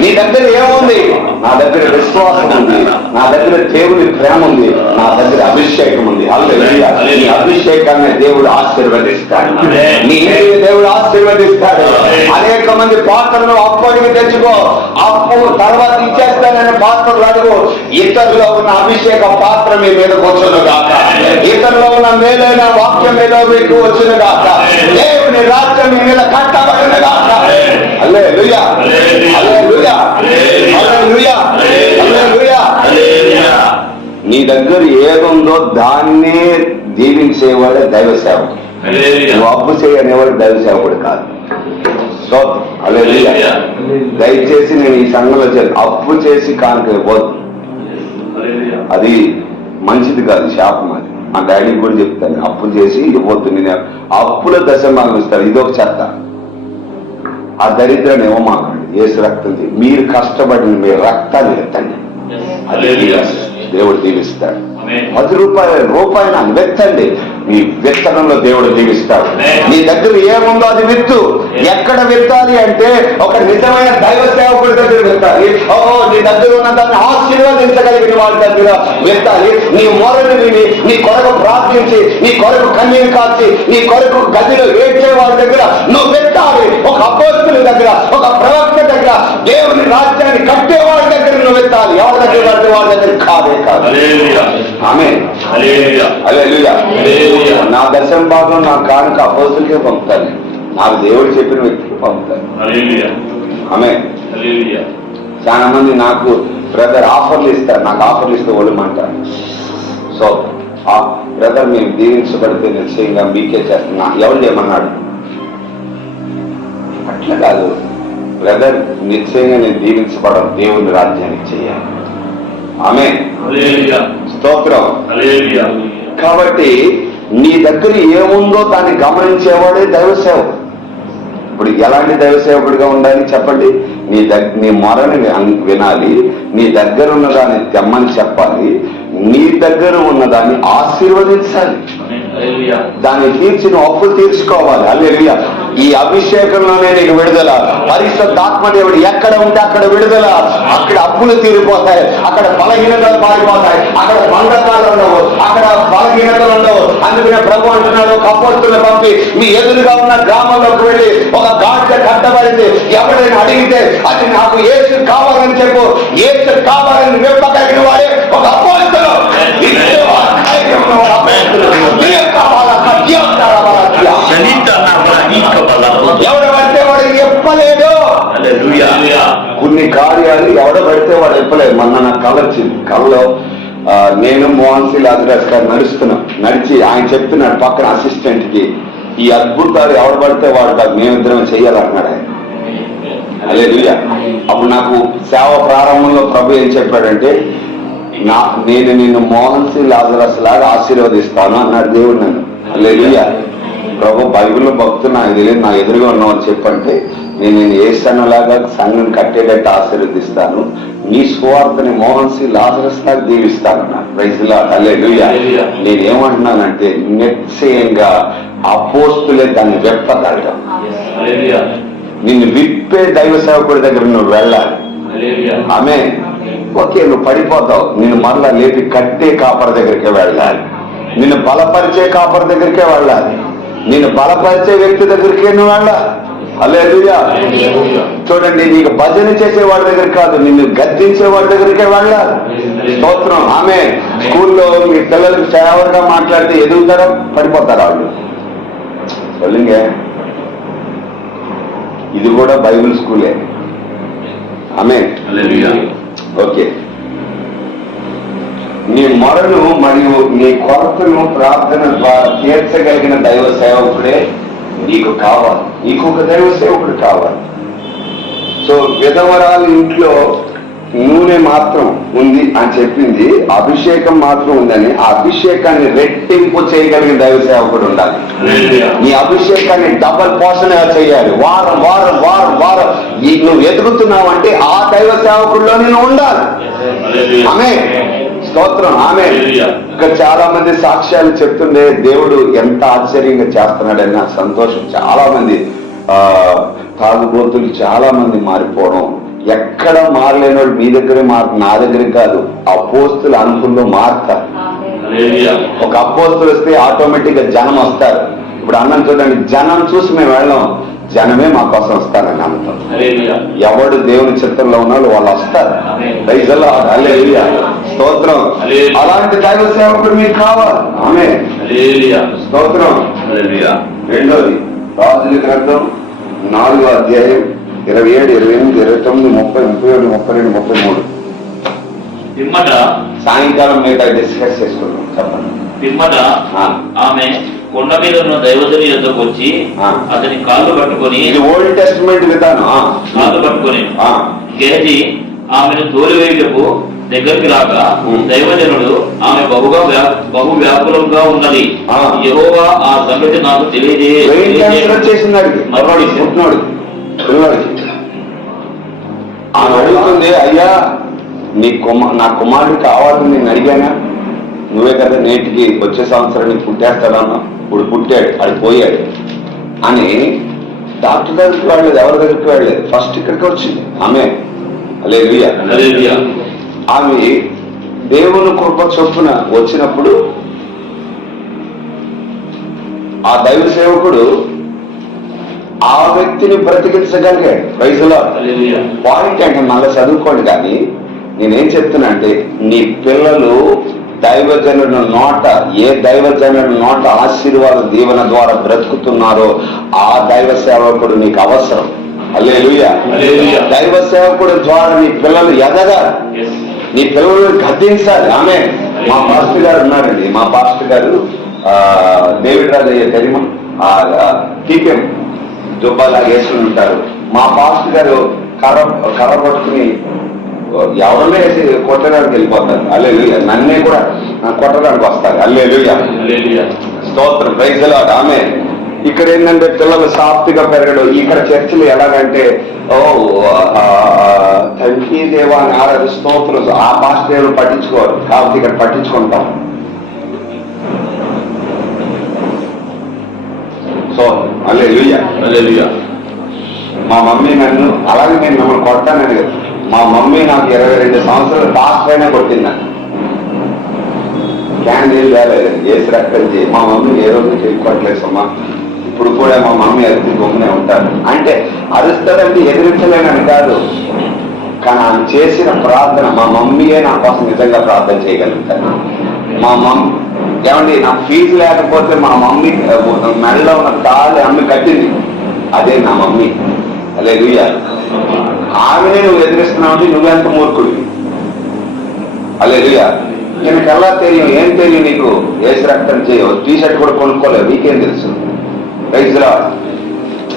నీ దగ్గర ఏముంది? నా దగ్గర విశ్వాసం ఉంది, నా దగ్గర దేవుని ప్రేమ ఉంది, నా దగ్గర అభిషేకం ఉంది. హల్లెలూయా. నీ అభిషేకాన్ని దేవుడు ఆశీర్వదిస్తాడు, నీ దేవుడు ఆశీర్వదిస్తాడు. అనేక మంది పాత్రలు అప్పటికి తెచ్చుకో, అప్పు తర్వాత ఇచ్చేస్తానని పాత్రలు అడుగు. ఇతరులో ఉన్న అభిషేక పాత్ర మీ మీద వచ్చును గాక, ఇతరులో ఉన్న మేలైన వాక్యం మీద మీకు వచ్చును గాక, దేవుని రాజ్యం మీ మీద కట్టబడును గాక. హల్లెలూయా. హల్లెలూయా. హల్లెలూయా. హల్లెలూయా. నీ దగ్గర ఏదుందో దాన్నే దీవించేవాడే దైవ సేవకుడు. నువ్వు అప్పు చేయనేవాడు దైవ సేవకుడు కాదు. హల్లెలూయా. దయచేసి నేను ఈ సంఘంలో అప్పు చేసి కానుక ఇవ్వద్దు, అది మంచిది కాదు, శాపం. అది మా డాడీకి కూడా చెప్తాను, అప్పు చేసి ఇవ్వద్దు. నేను అప్పుల దశమానం ఇస్తాను, ఇదొక చెత్త. ఆ దరిద్రాన్ని ఇవ్వమాకండి. యేసు రక్తం, మీరు కష్టపడిన మీ రక్తాన్ని ఎత్తండి, దేవుడు దీవిస్తాడు. 10 రూపాయలు వెత్తండి, మీ విత్తనంలో దేవుడు దీవిస్తాడు. నీ దగ్గర ఏముందో అది విత్తు. ఎక్కడ విత్తాలి అంటే ఒక నిజమైన దైవ సేవకుడి దగ్గర విత్తాలి. నీ దగ్గర ఉన్న దాన్ని ఆశీర్వదించగలిగిన వాళ్ళ దగ్గర విత్తాలి. నీ మొరను విని, నీ కొరకు ప్రార్థించి, నీ కొరకు కన్నీరు కాల్చి, నీ కొరకు గదిలో ఏడ్చే వాళ్ళ దగ్గర నువ్వు విత్తాలి. ఒక అపోస్తుల దగ్గర, ఒక ప్రవక్త దగ్గర, దేవుని రాజ్యాన్ని కట్టే వాళ్ళ దగ్గర నువ్వు విత్తాలి. ఎవరి దగ్గర పడితే వాళ్ళ దగ్గర కాదే కాదు. ఆమేన్. హల్లెలూయా. నా దశమ భాగం నా కానుక అపోస్తులకే పంపుతాను, నాకు దేవుడు చెప్పిన వ్యక్తికి పంపుతాను. ఆమేన్. చాలా మంది నాకు బ్రదర్ ఆఫర్లు ఇస్తారు, నాకు ఆఫర్లు ఇస్తే ఒళ్ళమంటారు. సో బ్రదర్ మేము దీవించబడితే నిశ్చయంగా మీకే చేస్తున్నా, ఎవరు చేయమన్నాడు? అట్లా కాదు బ్రదర్, నిశ్చయంగా నేను దీవించబడడం దేవుని రాజ్యానికి చేయాలి. ఆమేన్. స్తోత్రం. కాబట్టి నీ దగ్గర ఏముందో దాన్ని గమనించేవాడే దైవ సేవకుడు. ఇప్పుడు ఎలాంటి దైవ సేవకుడిగా ఉండాలి చెప్పండి? నీ మొరని వినాలి, నీ దగ్గర ఉన్నదాన్ని తెమ్మని చెప్పాలి, నీ దగ్గర ఉన్నదాన్ని ఆశీర్వదించాలి, దాన్ని తీర్చి నువ్వు అప్పు తీర్చుకోవాలి. హల్లెలూయా. ఈ అభిషేకంలోనే నీకు విడుదల. పరిశుద్ధాత్మ దేవుడు ఎక్కడ ఉంటే అక్కడ విడుదల. అక్కడ అప్పులు తీరిపోతాయి, అక్కడ బలహీనతలు మారిపోతాయి, అక్కడ బంధకాలు ఉండవు, అక్కడ బలహీనతలు ఉండవు. అందుకనే ప్రభు అంటున్నాడు, అపోస్తులను పంపి మీ ఎదురుగా ఉన్న గ్రామంలోకి వెళ్ళి ఒక గాడిద కట్టబడింది, ఎవరైనా అడిగితే అది నాకు యేసు కావాలని చెప్పు. యేసు కావాలని విప్పగలిగిన వాడే ఒక అపోస్తలుడు. ఎవడు పడితే వాడు చెప్పలేడు. కొన్ని కార్యాలు ఎవడ పడితే వాడు చెప్పలేదు. మొన్న నాకు కళ వచ్చింది. కళలో నేను మోహన్ సి లాజరస్ గారు నడిచి ఆయన చెప్తున్నాడు పక్కన అసిస్టెంట్ కి, ఈ అద్భుతాలు ఎవడు పడితే వాడు కాదు, మేమిద్దరం చెయ్యాలన్నాడు ఆయన. హల్లెలూయా. అప్పుడు నాకు సేవ ప్రారంభంలో ప్రభు ఏం చెప్పాడంటే, నేను నిన్ను మోహన్ సి లాజరస్ లాగా ఆశీర్వదిస్తాను అన్నాడు దేవుడు నన్ను. హల్లెలూయా. ప్రభు బైబిల్లో భక్తులు నాకు తెలియదు, నా ఎదురుగా ఉన్నవాళ్ళు చెప్పంటే నేను ఏసన్నలాగా సంఘం కట్టేటట్టు ఆశీర్వదిస్తాను, నీ సువార్తని మోహన్ సి లాజరస్ లాగా దీవిస్తానన్నాను. Praise the Lord. హల్లెలూయా. నేనేమంటున్నానంటే నిశ్చయంగా అపోస్తులే దాన్ని వెప్పగలటం. నిన్ను విప్పే దైవ సేవకుడి దగ్గర నువ్వు వెళ్ళాలి. ఆమె ఓకే, నువ్వు పడిపోతావు, నిన్ను మరలా లేపి కట్టే కాపర్ దగ్గరికే వెళ్ళాలి, నిన్ను బలపరిచే కాపర్ దగ్గరికే వెళ్ళాలి, నిన్ను బలపరిచే వ్యక్తి దగ్గరికే నువ్వు వెళ్ళాలి. హల్లెలూయా. చూడండి, నీకు భజన చేసే వాడి దగ్గర కాదు, నిన్ను గద్దించే వాడి దగ్గరికే వెళ్ళాలి. స్తోత్రం. ఆమె స్కూల్లో మీ పిల్లలకు సేవగా మాట్లాడితే ఎదుగుతారా, పడిపోతారా వాళ్ళు? சொல்லுங்க. ఇది కూడా బైబిల్ స్కూలే. ఆమేన్. ఓకే, నీ మొరను మరియు నీ కొరతను ప్రార్థన ద్వారా తీర్చగలిగిన దైవ సేవకుడే నీకు కావాలి. నీకు ఒక దైవ సేవకుడు కావాలి. సో విధవరాలు ఇంట్లో నూనె మాత్రం ఉంది అని చెప్పింది, అభిషేకం మాత్రం ఉందని. ఆ అభిషేకాన్ని రెట్టింపు చేయగలిగిన దైవ సేవకుడు ఉండాలి. నీ అభిషేకాన్ని డబల్ పోషణ చేయాలి. వారం వారం వారం వారం నువ్వు ఎదుగుతున్నావు అంటే ఆ దైవ సేవకుడిలో నేను ఉండాలి. ఆమె స్తోత్రం. ఆమె ఇక్కడ చాలా మంది సాక్ష్యాలు చెప్తుండే దేవుడు ఎంత ఆశ్చర్యంగా చేస్తున్నాడని నాకు సంతోషం. చాలా మంది తాగుబోతులు చాలా మంది మారిపోవడం, ఎక్కడ మారలేని వాడు మీ దగ్గరే మారు, నా దగ్గర కాదు. అపోస్తుల అనుకుల్లో మారుతారు. ఒక అపోస్తులు వస్తే ఆటోమేటిక్ గా జనం వస్తారు. ఇప్పుడు అన్నం చూడండి, జనం చూసి మేము వెళ్ళాం, జనమే మా కోసం వస్తారని నమ్ముతాం. ఎవడు దేవుని చిత్రంలో ఉన్నాడు వాళ్ళు వస్తారు. హల్లెలూయా. స్తోత్రం. అలాంటి దైవ సేవకుడు మీకు కావాలి. ఆమె స్తోత్రం. రెండోది రాజుల గ్రంథం 4వ అధ్యాయం 27, 28, 29, 30, 31, 32, 33. పిమ్మట సాయంకాలం మీద డిస్కస్ చేసుకున్నాం. చెప్పండి. పిమ్మట ఆమె కొండ మీద ఉన్న దైవజని యొద్దకు వచ్చి అతని కాళ్ళు పట్టుకొని, ఇది ఓల్డ్ టెస్టిమెంట్ విధానం, కాళ్ళు పట్టుకొని గేజి ఆమెను తోలివేయుటకు దగ్గరికి రాగా దైవజనుడు ఆమె బహు వ్యాకులంగా ఉన్నది, యెహోవా ఆ సంగతి నాకు తెలియజేసింది. ఆమె అడుగుతుంది, అయ్యా నా కుమారుడు కావాలని నేను అడిగానా? నువ్వే కదా నేటికి వచ్చే సంవత్సరం నీకు పుట్టేస్తాడన్నా, ఇప్పుడు పుట్టాడు, అది పోయాడు అని డాక్టర్ దగ్గరికి వెళ్ళలేదు, ఎవరి దగ్గరికి వెళ్ళలేదు, ఫస్ట్ ఇక్కడికి వచ్చింది. ఆమె హల్లెలూయా. ఆమె దేవుని కృప చొప్పున వచ్చినప్పుడు ఆ దైవ సేవకుడు ఆ వ్యక్తిని బ్రతికించగలిగాడు. Praise the Lord. పాయింట్ అంటే మళ్ళీ చదువుకోండి. కానీ నేనేం చెప్తున్నా అంటే, నీ పిల్లలు దైవజనుల నోట, ఏ దైవజనుల నోట ఆశీర్వాద దీవెన ద్వారా బ్రతుకుతున్నారో ఆ దైవ సేవకుడు నీకు అవసరం. హల్లెలూయా. దైవ సేవకుడు ద్వారా నీ పిల్లలు ఎదగాలి, నీ పిల్లలు గద్దించాలి. ఆమె మా పాస్టర్ గారు ఉన్నారండి, మా పాస్టర్ గారు డేవిడ్ రాజయ్య తెలిమ టీపీఎం దుబ్బాలాగా వేసుకుని ఉంటారు. మా పాస్టర్ గారు కర్ర పట్టుకుని ఎవరన్నా వేసి కొట్టడానికి వెళ్ళిపోతారు. హల్లెలూయా. నన్నే కూడా కొట్టడానికి వస్తారు. హల్లెలూయా. స్తోత్రం. Praise the lord. ఆమె ఇక్కడ ఏంటంటే పిల్లలు సాఫ్ట్గా పెరగడం. ఇక్కడ చర్చలు ఎలాగంటే తండ్రి దేవా అని ఆరాధన స్తోత్రం, ఆ పాస్టర్ పట్టించుకోరు కాబట్టి ఇక్కడ పట్టించుకుంటాం. సో హల్లెలూయా. మా మమ్మీ నన్ను, అలాగే నేను మిమ్మల్ని కొట్టానని కదా, మా మమ్మీ నాకు 22 సంవత్సరాలు పాస్టర్ అయినా కొట్టింది. క్యాండిల్ వేలేదు, వేసి రక్కడి. మా మమ్మీ ఏ రోజు చెప్పుకోవట్లేసమ్మా, ఇప్పుడు కూడా మా మమ్మీ అరిచి గమ్మునే ఉంటారు. అంటే అరుస్తారంటే ఎదిరించలేనని కాదు, కానీ ఆమె చేసిన ప్రార్థన, మా మమ్మీయే నా కోసం నిజంగా ప్రార్థన చేయగలుగుతారు. మా మమ్మీ ఏమండి, నాకు ఫీజు లేకపోతే మా మమ్మీ మెడలో ఉన్న తాళి అమ్మి కట్టింది, అదే నా మమ్మీ. హల్లెలూయా. ఆమెనే నువ్వు ఎదిరిస్తున్నావు, నువ్వెంత మూర్ఖుడివి. హల్లెలూయా. నీకు ఎలా తెలియం? ఏం తెలియం నీకు? వేసి రక్తం చేయవు, టీషర్ట్ కూడా కొనుక్కోలేవు, నీకేం తెలుసు? Praise the lord.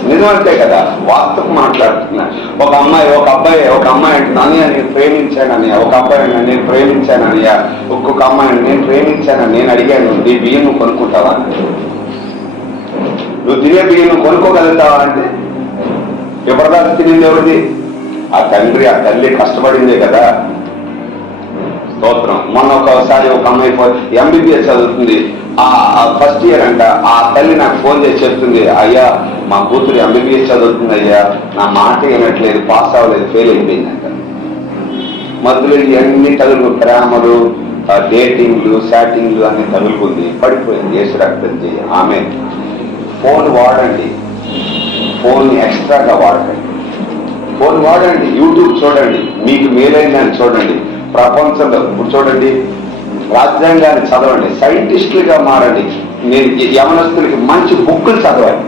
నిజమంతే కదా, వాస్తవం మాట్లాడుతున్నా. ఒక అమ్మాయి అంటున్నాను, నేను ప్రేమించానని, ఒక అబ్బాయి నేను ప్రేమించానని, ఒక్కొక్క అమ్మాయిని నేను ప్రేమించానని నేను అడిగాను, నీ బియ్యం నువ్వు కొనుక్కుంటావా? నువ్వు తినే బియ్యం కొనుక్కోగలుగుతావా అంటే ఎప్పటిదాకా తినింది ఎవరిది? ఆ తండ్రి ఆ తల్లి కష్టపడిందే కదా. స్తోత్రం. మొన్న ఒకసారి ఒక అమ్మాయి MBBS చదువుతుంది, ఆ ఫస్ట్ ఇయర్ అంట. ఆ తల్లి నాకు ఫోన్ చేసి చెప్తుంది, అయ్యా మా కూతురు MBBS చదువుతుంది అయ్యా, నా మాట ఏమట్లేదు, పాస్ అవ్వలేదు, ఫెయిల్ అయిపోయిందంట. మధ్యలో ఇవన్నీ తగులు, ప్రేమలు, డేటింగ్లు, చాటింగ్లు అన్ని తగులుకుంది, పడిపోయింది. యేసు రక్తం చేయి. ఆమె ఫోన్ వాడండి, ఫోన్ ఎక్స్ట్రాగా వాడండి, ఫోన్ వాడండి, యూట్యూబ్ చూడండి, మీకు మేలైందని చూడండి. ప్రపంచంలో ఇప్పుడు చూడండి, రాజ్యాంగాన్ని చదవండి, సైంటిస్టులుగా మారండి. నేను యవనస్తులకి మంచి బుక్కులు చదవండి,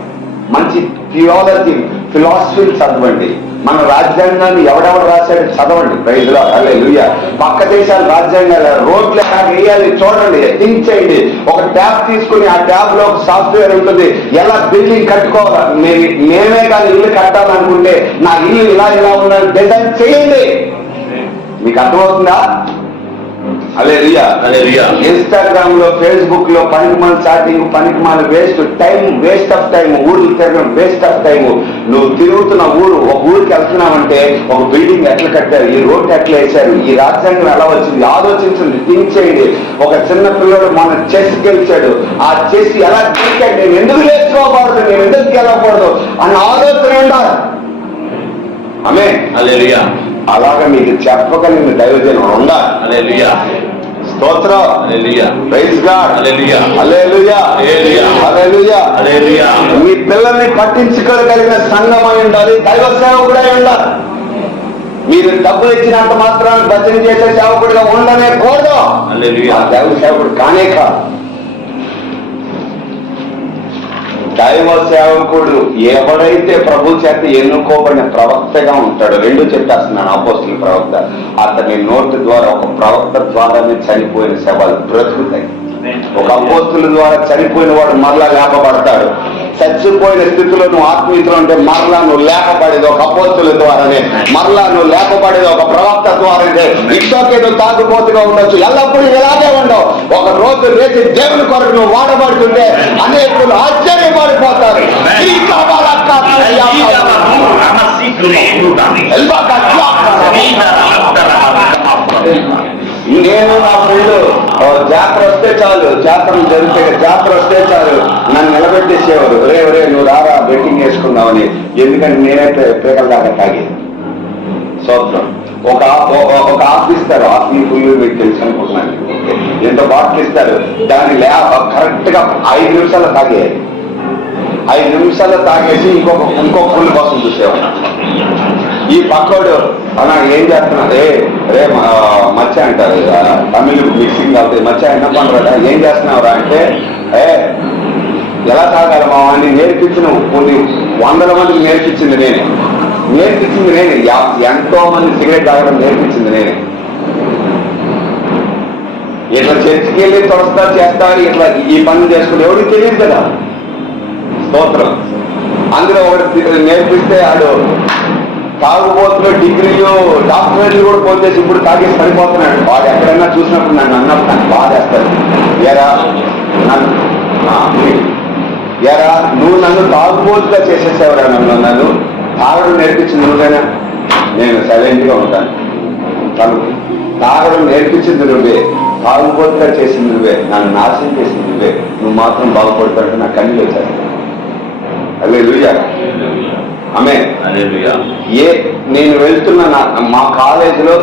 మంచి థియాలజీ ఫిలాసఫీలు చదవండి. మన రాజ్యాంగాన్ని ఎవడెవడు రాశాడు చదవండి. ప్రైజ్లో హల్లెలూయా. పక్క దేశాల రాజ్యాంగాలు రోడ్లు ఎలా వేయాలి చూడండి, థింక్ చేయండి. ఒక ట్యాబ్ తీసుకుని ఆ ట్యాబ్ లో ఒక సాఫ్ట్వేర్ ఉంటుంది, ఎలా బిల్డింగ్ కట్టుకోవాలి. నేనే కానీ ఇల్లు కట్టాలనుకుంటే నా ఇల్లు ఇలా ఇలా ఉండాలి డిజైన్ చేయండి. మీకు అర్థమవుతుందా? హల్లెలూయా. ఇన్స్టాగ్రామ్ లో, ఫేస్బుక్ లో పనికిమాల చాటింగ్, పనికిమాల వేస్ట్ ఆఫ్ టైం, ఊరు తిరగడం వేస్ట్ ఆఫ్ టైం. నువ్వు తిరుగుతున్న ఊరు, ఒక ఊరికి వెళ్తున్నావంటే ఒక బిల్డింగ్ ఎట్లా కట్టారు, ఈ రోడ్ ఎట్లా వేశారు, ఈ రాజ్యాంగం ఎలా వచ్చింది ఆలోచించండి, థింక్ చేయండి. ఒక చిన్న పిల్లడు మన చెస్ గెలిచాడు, ఆ చెస్ ఎలా గెలిచాడు, నేను ఎందుకు నేర్చుకోకూడదు, నేను ఎందుకు గెలవకూడదు అన్న ఆలోచన ఉండాలి. ఆమె హల్లెలూయా. అలాగా మీకు చెప్పగలిగిన దైవజనం ఉండాలి. హల్లెలూయా. స్తోత్రం. హల్లెలూయా. Praise God. హల్లెలూయా. హల్లెలూయా. హల్లెలూయా. హల్లెలూయా. మీ పిల్లల్ని పట్టించుకోగలిగిన సంఘమై ఉండాలి, దైవ సేవకుడై ఉండాలి. మీరు డబ్బులు ఇచ్చినంత మాత్రాన్ని భజన చేసే సేవకుడిగా ఉండనే కూడదు. హల్లెలూయా. దైవ సేవకుడు కానే కాదు. దైవ సేవకుడు ఎవడైతే ప్రభు చేత ఎన్నుకోబడిన ప్రవక్తగా ఉంటాడో, రెండు చెప్పేస్తున్నాను, అపోస్తుల ప్రవక్త, అతని నోటి ద్వారా ఒక ప్రవక్త ద్వారానే చనిపోయిన శవాలు బ్రతుకుతాయి. ఒక అపోస్తుల ద్వారా చనిపోయిన వాడు మరలా లేపబడతాడు. చచ్చిపోయిన స్థితిలో నువ్వు ఆత్మీయతలో ఉంటే మరలా నువ్వు లేపబడేది ఒక అపోస్తుల ద్వారానే, మరలా నువ్వు లేపబడేది ఒక ప్రవక్త ద్వారానే. ఇష్టకే నువ్వు తాగుబోతుగా ఉండొచ్చు, ఎల్లప్పుడూ ఇలాగే ఉండవు. ఒక రోజు లేచి దేవుని కొరకు నువ్వు వాడబడుతుంటే అనేకులు ఆశ్చర్యపడిపోతారు. నేను నా ఫ్రెండ్ జాతర వస్తే చాలు, జాతరలు జరిగితే జాతర వస్తే చాలు నన్ను నిలబెట్టేసేవారు, రే నువ్వు రారా బెట్టింగ్ వేసుకున్నావని. ఎందుకంటే నేనైతే పీకల దాకా తాగేది. సోత్రం. ఒక ఆఫ్ ఇస్తారు, ఆఫ్ ఫుల్ మీకు తెలుసు అనుకుంటున్నాను. ఎంత బాటిల్ ఇస్తారు, దాన్ని కరెక్ట్ గా 5 నిమిషాలు తాగేయాలి. 5 నిమిషాలు తాగేసి ఇంకొక ఫుల్ కోసం చూసేవాడు. ఈ పక్కోడు అన్నా ఏం చేస్తున్నా, రే మచ్చ అంటారు, తమిళ్ మిక్సింగ్ అవుతాయి, మచ్చ ఎన్న పండుగ ఏం చేస్తున్నావురా అంటే, ఎలా తాగాలి మా అని నేర్పించిన కొన్ని 100 మందికి నేర్పించింది నేనే, ఎంతో మంది సిగరెట్ తాగడం నేర్పించింది నేనే. ఇట్లా చర్చికి వెళ్ళి చేస్తారు, ఇట్లా ఈ పనులు చేసుకుని ఎవరికి తెలియదు కదా. స్తోత్రం. అందులో ఒకటి నేర్పిస్తే ఆడు తాగుబోతులు, డిగ్రీలు, డాక్టరేట్లు కూడా పోతేసి ఇప్పుడు తాగేసి పడిపోతున్నాడు. వాడు ఎక్కడైనా చూసినప్పుడు నన్ను అన్నప్పుడు నాకు బాధేస్తాడు. నువ్వు నన్ను తాగుబోతుగా చేసేసేవరా, నన్ను తాగడం నేర్పించింది నువ్వేనా? నేను సైలెంట్ గా ఉంటాను. తాగడం నేర్పించింది నువ్వే, తాగుబోతుగా చేసింది నువ్వే, నన్ను నాశనం చేసింది నువ్వే, నువ్వు మాత్రం బాగుపడతాడంటే నా కన్నీళ్ళు వచ్చేస్తాను. హల్లెలూయా. ఆమేన్. నేను వెళ్తున్న మా కాలేజీలో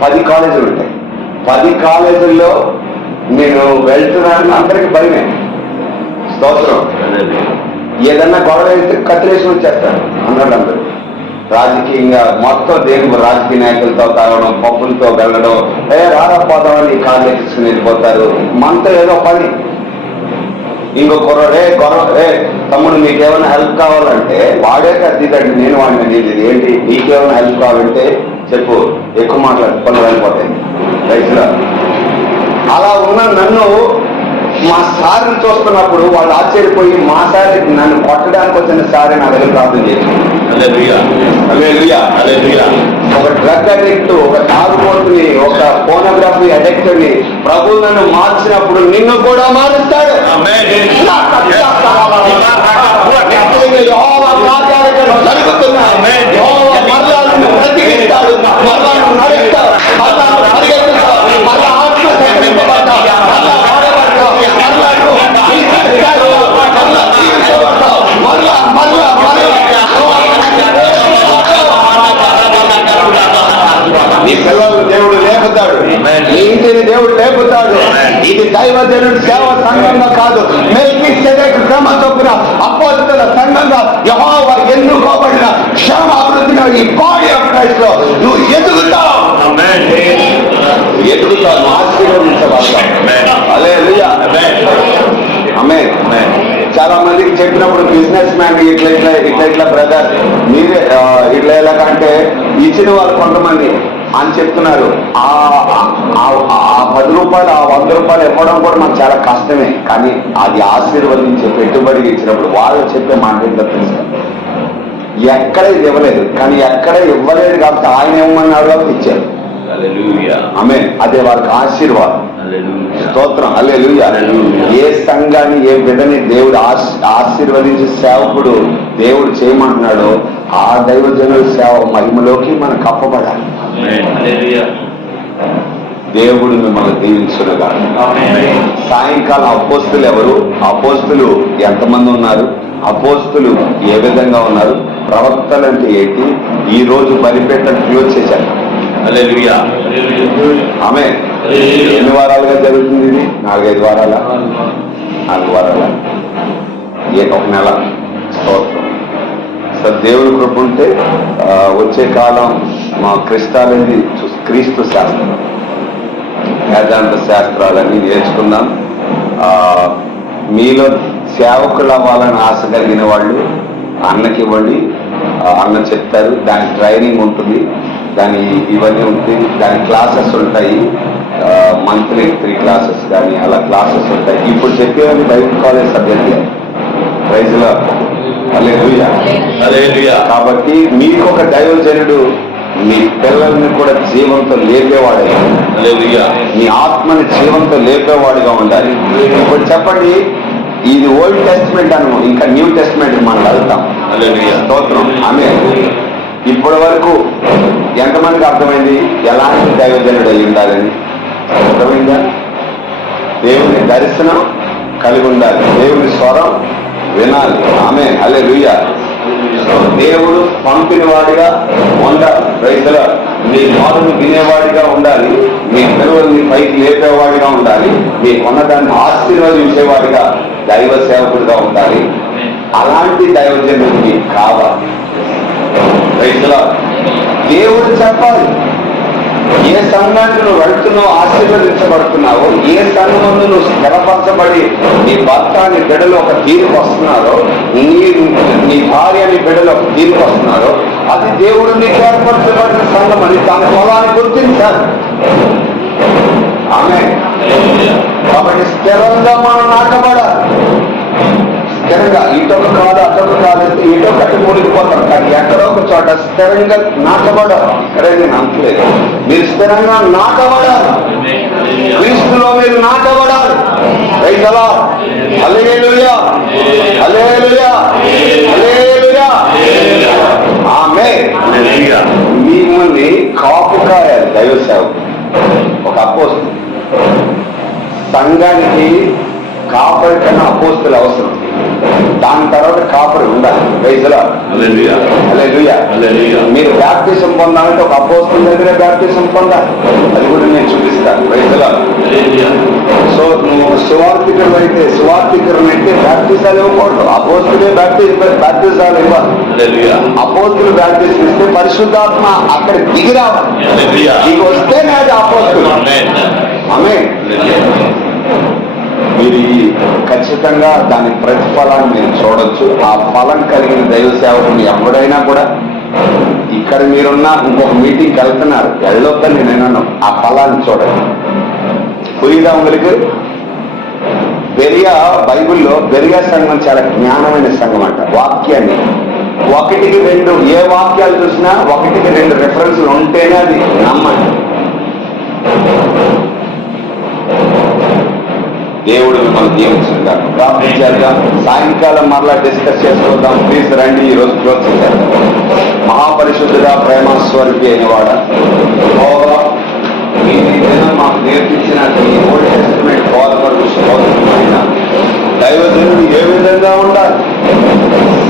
10 కాలేజీలు ఉంటాయి. 10 కాలేజీల్లో నేను వెళ్తున్నాను, అందరికి భయమే. స్తోత్రం. ఏదన్నా గొడవ అయితే కత్తిరేసి వచ్చేస్తాను అన్నాడు అందరూ. రాజకీయంగా మొత్తం దేని రాజకీయ నాయకులతో తాగడం, పప్పులతో వెళ్ళడం, రాకపోదామని కాళ్ళు తీసుకుని వెళ్ళిపోతారు. మనతో ఏదో పని. ఇంకో కుర్రడే తమ్ముడు నీకేమైనా హెల్ప్ కావాలంటే వాడే కత్తిదండి, నేను వాడిని అనేది ఏంటి, నీకేమైనా హెల్ప్ కావాలంటే చెప్పు, ఎక్కువ మాట్లాడు, పనులు వెళ్ళిపోతాయి. రైతులో అలా ఉన్న నన్ను మా సార్ని చూస్తున్నప్పుడు వాళ్ళు ఆశ్చర్యపోయి మా సార్ నన్ను కొట్టడానికి వచ్చిన సారే నా దగ్గర ప్రార్థన చేసింది. ఒక డ్రగ్ అడిక్ట్, ఒక తాగుబోతుని, ఒక ఫోనోగ్రఫీ అడిక్ట్ ని ప్రభు నన్ను మార్చినప్పుడు నిన్ను కూడా మారుస్తాడు. బ్రతికిస్తాడు, మరలా నడుస్తాడు, మరలా పరిగెత్తుతాడు, మరలా ఆత్మ సంకల్పబడ్డావు, మరలా వాడబడ్డావు, మరలా మరలా నీ పిల్లలు దేవుడు లేపుతాడు, నీ ఇంటిని దేవుడు లేపుతాడు. ఇది దైవజనుడి సేవ సంఘంగా కాదు, మెల్కీసెదెకు క్రమ చొప్పున అపోస్తలుల సంఘంగా యెహోవా ఎన్నుకోబడిన క్షేమాభివృద్ధిగా ఈ బాడీ ఆఫ్ క్రైస్ట్ లో నువ్వు ఎదుగుతావు, ఆశీర్వదించబడతావు. హల్లెలూయా. ఆమేన్. చాలా మందికి చెప్పినప్పుడు బిజినెస్ మ్యాన్ ఇట్లా బ్రదర్ మీరే ఇట్లా ఎలాగంటే ఇచ్చిన వాళ్ళు కొంతమంది అని చెప్తున్నారు. ఆ 10 రూపాయలు, ఆ 100 రూపాయలు ఇవ్వడం కూడా మనకు చాలా కష్టమే, కానీ అది ఆశీర్వదించే పెట్టుబడికి ఇచ్చినప్పుడు వాళ్ళు చెప్పే మాట ఏంటో తెలుసు. ఎక్కడ ఇది ఇవ్వలేదు, కానీ ఎక్కడ ఇవ్వలేదు కాబట్టి ఆయన ఏమన్నాడు కాబట్టి ఇచ్చారు. ఆమేన్. అదే వారికి ఆశీర్వాదం. స్తోత్రం. హల్లెలూయా. ఏ సంఘాన్ని, ఏ బిడ్డని దేవుడు ఆశీర్వదించే సేవకుడు దేవుడు చేయమంటున్నాడో ఆ దైవజనుల సేవ మహిమలోకి మనం కప్పబడాలి. దేవుడు మిమ్మల్ని దీవించునుగా. సాయంకాలం అపోస్తులు ఎవరు, అపోస్తులు ఎంతమంది ఉన్నారు, అపోస్తులు ఏ విధంగా ఉన్నారు, ప్రవక్తలు అంటే ఏంటి, ఈ రోజు బలిపీఠం క్లోజ్ చేశారు. ఆమె ఎన్ని వారాలుగా జరుగుతుంది ఇది? 4-5 వారాల, 4 వారాల, ఒక నెల. స్తోత్రం. సో దేవుని కృప ఉంటే వచ్చే కాలం మా క్రిస్టాలజీ, క్రీస్తు శాస్త్రం, వేదాంత శాస్త్రాలన్నీ నేర్చుకుందాం. మీలో సేవకులు అవ్వాలని ఆశ కలిగిన వాళ్ళు అన్నకి ఇవ్వండి, అన్న చెప్తారు. దానికి ట్రైనింగ్ ఉంటుంది, దాని ఇవన్నీ ఉంటాయి, దాని క్లాసెస్ ఉంటాయి. మంత్లీ 3 క్లాసెస్ కానీ అలా క్లాసెస్ ఉంటాయి. ఇప్పుడు చెప్పేవన్నీ బైబిల్ కాలేజ్ సబ్జెక్టులే. ప్రైజ్లో. హల్లెలూయా. కాబట్టి మీకు ఒక దైవజనుడు మీ పిల్లల్ని కూడా జీవంతో లేపేవాడుగా, మీ ఆత్మని జీవంతో లేపేవాడుగా ఉండాలి. ఇప్పుడు చెప్పండి, ఇది ఓల్డ్ టెస్ట్మెంట్ అను, ఇంకా న్యూ టెస్ట్మెంట్ మనం వెళ్తాం. స్తోత్రం. ఆమె ఇప్పటి వరకు ఎంతమందికి అర్థమైంది ఎలాంటి దైవజనుడు అయి ఉండాలని? అర్థమైందా? దేవుని దర్శనం కలిగి ఉండాలి, దేవుని స్వరం వినాలి. ఆమె హల్లెలూయా. దేవుడు పంపిన వాడిగా ఉండాలి. రైతుల మీ మాటను వినేవాడిగా ఉండాలి, మీ పిల్లల్ని పైకి లేపేవాడిగా ఉండాలి, మీ ఉన్నదాన్ని ఆశీర్వదించేవాడిగా దైవ సేవకుడిగా ఉండాలి. అలాంటి దైవజనుడు మీకు కావాలి. రైతుల దేవుడు చెప్పాలి, ఏ సంఘానికి నువ్వు వెళ్తున్నావు ఆశీర్వదించబడుతున్నావో, ఏ సంఘంలో నువ్వు స్థిరపరచబడి నీ భర్త నీ బిడ్డలు ఒక తీరుకు వస్తున్నారో, నీ భార్య నీ బిడ్డలు ఒక తీరుకు వస్తున్నారో, అది దేవుడు నీకు ఏర్పరచబడిన సంఘం అని తన పొలాన్ని గుర్తించారు. ఆమె కాబట్టి స్థిరంగా మనం నాటబడాలి. స్థిరంగా ఇటొక కాదు అటొక కాదు, ఇటో కట్టి మునిగిపోతాం, కానీ ఎక్కడో ఒక చోట స్థిరంగా నాటబడాలి. ఇక్కడే నేను అంటలేదు, మీరు స్థిరంగా నాటబడాలి, క్రీస్తులో మీరు నాటబడాలి. రైతులా. హల్లెలూయా, హల్లెలూయా, హల్లెలూయా. ఆమేన్. మిమ్మల్ని కాపు కాయాలి దైవ సేవకు. ఒక అపోస్తలుడు, సంఘానికి కాపరి కన్నా అపోస్తలు అవసరం, దాని తర్వాత కాపరి ఉండాలి. రైతులా. హల్లెలూయా. మీరు బ్యాప్టిజం పొందాలంటే ఒక అపోస్తలుల దగ్గర బ్యాప్టిజం పొందాలి, అది కూడా నేను చూపిస్తాను. రైతులా. సో నువ్వు సువార్థికులు అయితే బ్యాప్టిజాలు ఇవ్వకూడదు, అపోస్తులే బ్యాప్టిజాలు ఇవ్వాలి. అపోస్తులు బ్యాప్టిజం ఇస్తే పరిశుద్ధాత్మ అక్కడ దిగి రావాలి, నీకు వస్తేనే అది అపోస్తులు. ఆమేన్. మీరు ఖచ్చితంగా దాని ప్రతిఫలాన్ని మీరు చూడొచ్చు. ఆ ఫలం కలిగిన దైవ సేవకుని ఎవడైనా కూడా, ఇక్కడ మీరున్న ఇంకొక మీటింగ్కి వెళ్తున్నారు, వెళ్ళొద్దని నేను ఆ ఫలాన్ని చూడండి. పురిదా உங்களுக்கு బెరియా బైబిల్లో బెరియా సంఘం చాలా జ్ఞానమైన సంఘం అంట. వాక్యాన్ని ఒకటికి రెండు, ఏ వాక్యాలు చూసినా ఒకటికి రెండు రెఫరెన్స్లు ఉంటేనే అది నమ్మండి. దేవుడు మిమ్మల్ని దీవించుగా ప్రార్థించారుగా. సాయంకాలం మరలా డిస్కస్ చేసుకుందాం. ప్లీజ్ రండి. ఈ రోజు క్లోజ్ చేశారు. మహాపరిశుద్ధుగా ప్రేమ స్వరూపి అయిన వాడ ఈ దినం మాకు నేర్పించిన ఈ ఓల్డ్ టెస్టిమెంట్ బోధపడుతున్న దైవజనుడు ఏ విధంగా ఉండాలి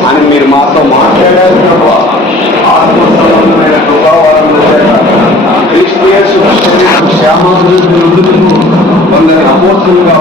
అని మీరు మాతో మాట్లాడారు. ఆత్మ సంబంధమైన కృపావారంలో క్రీస్తు యేసు శ్యామాభివృద్ధి కొందరి అపోస్తులుగా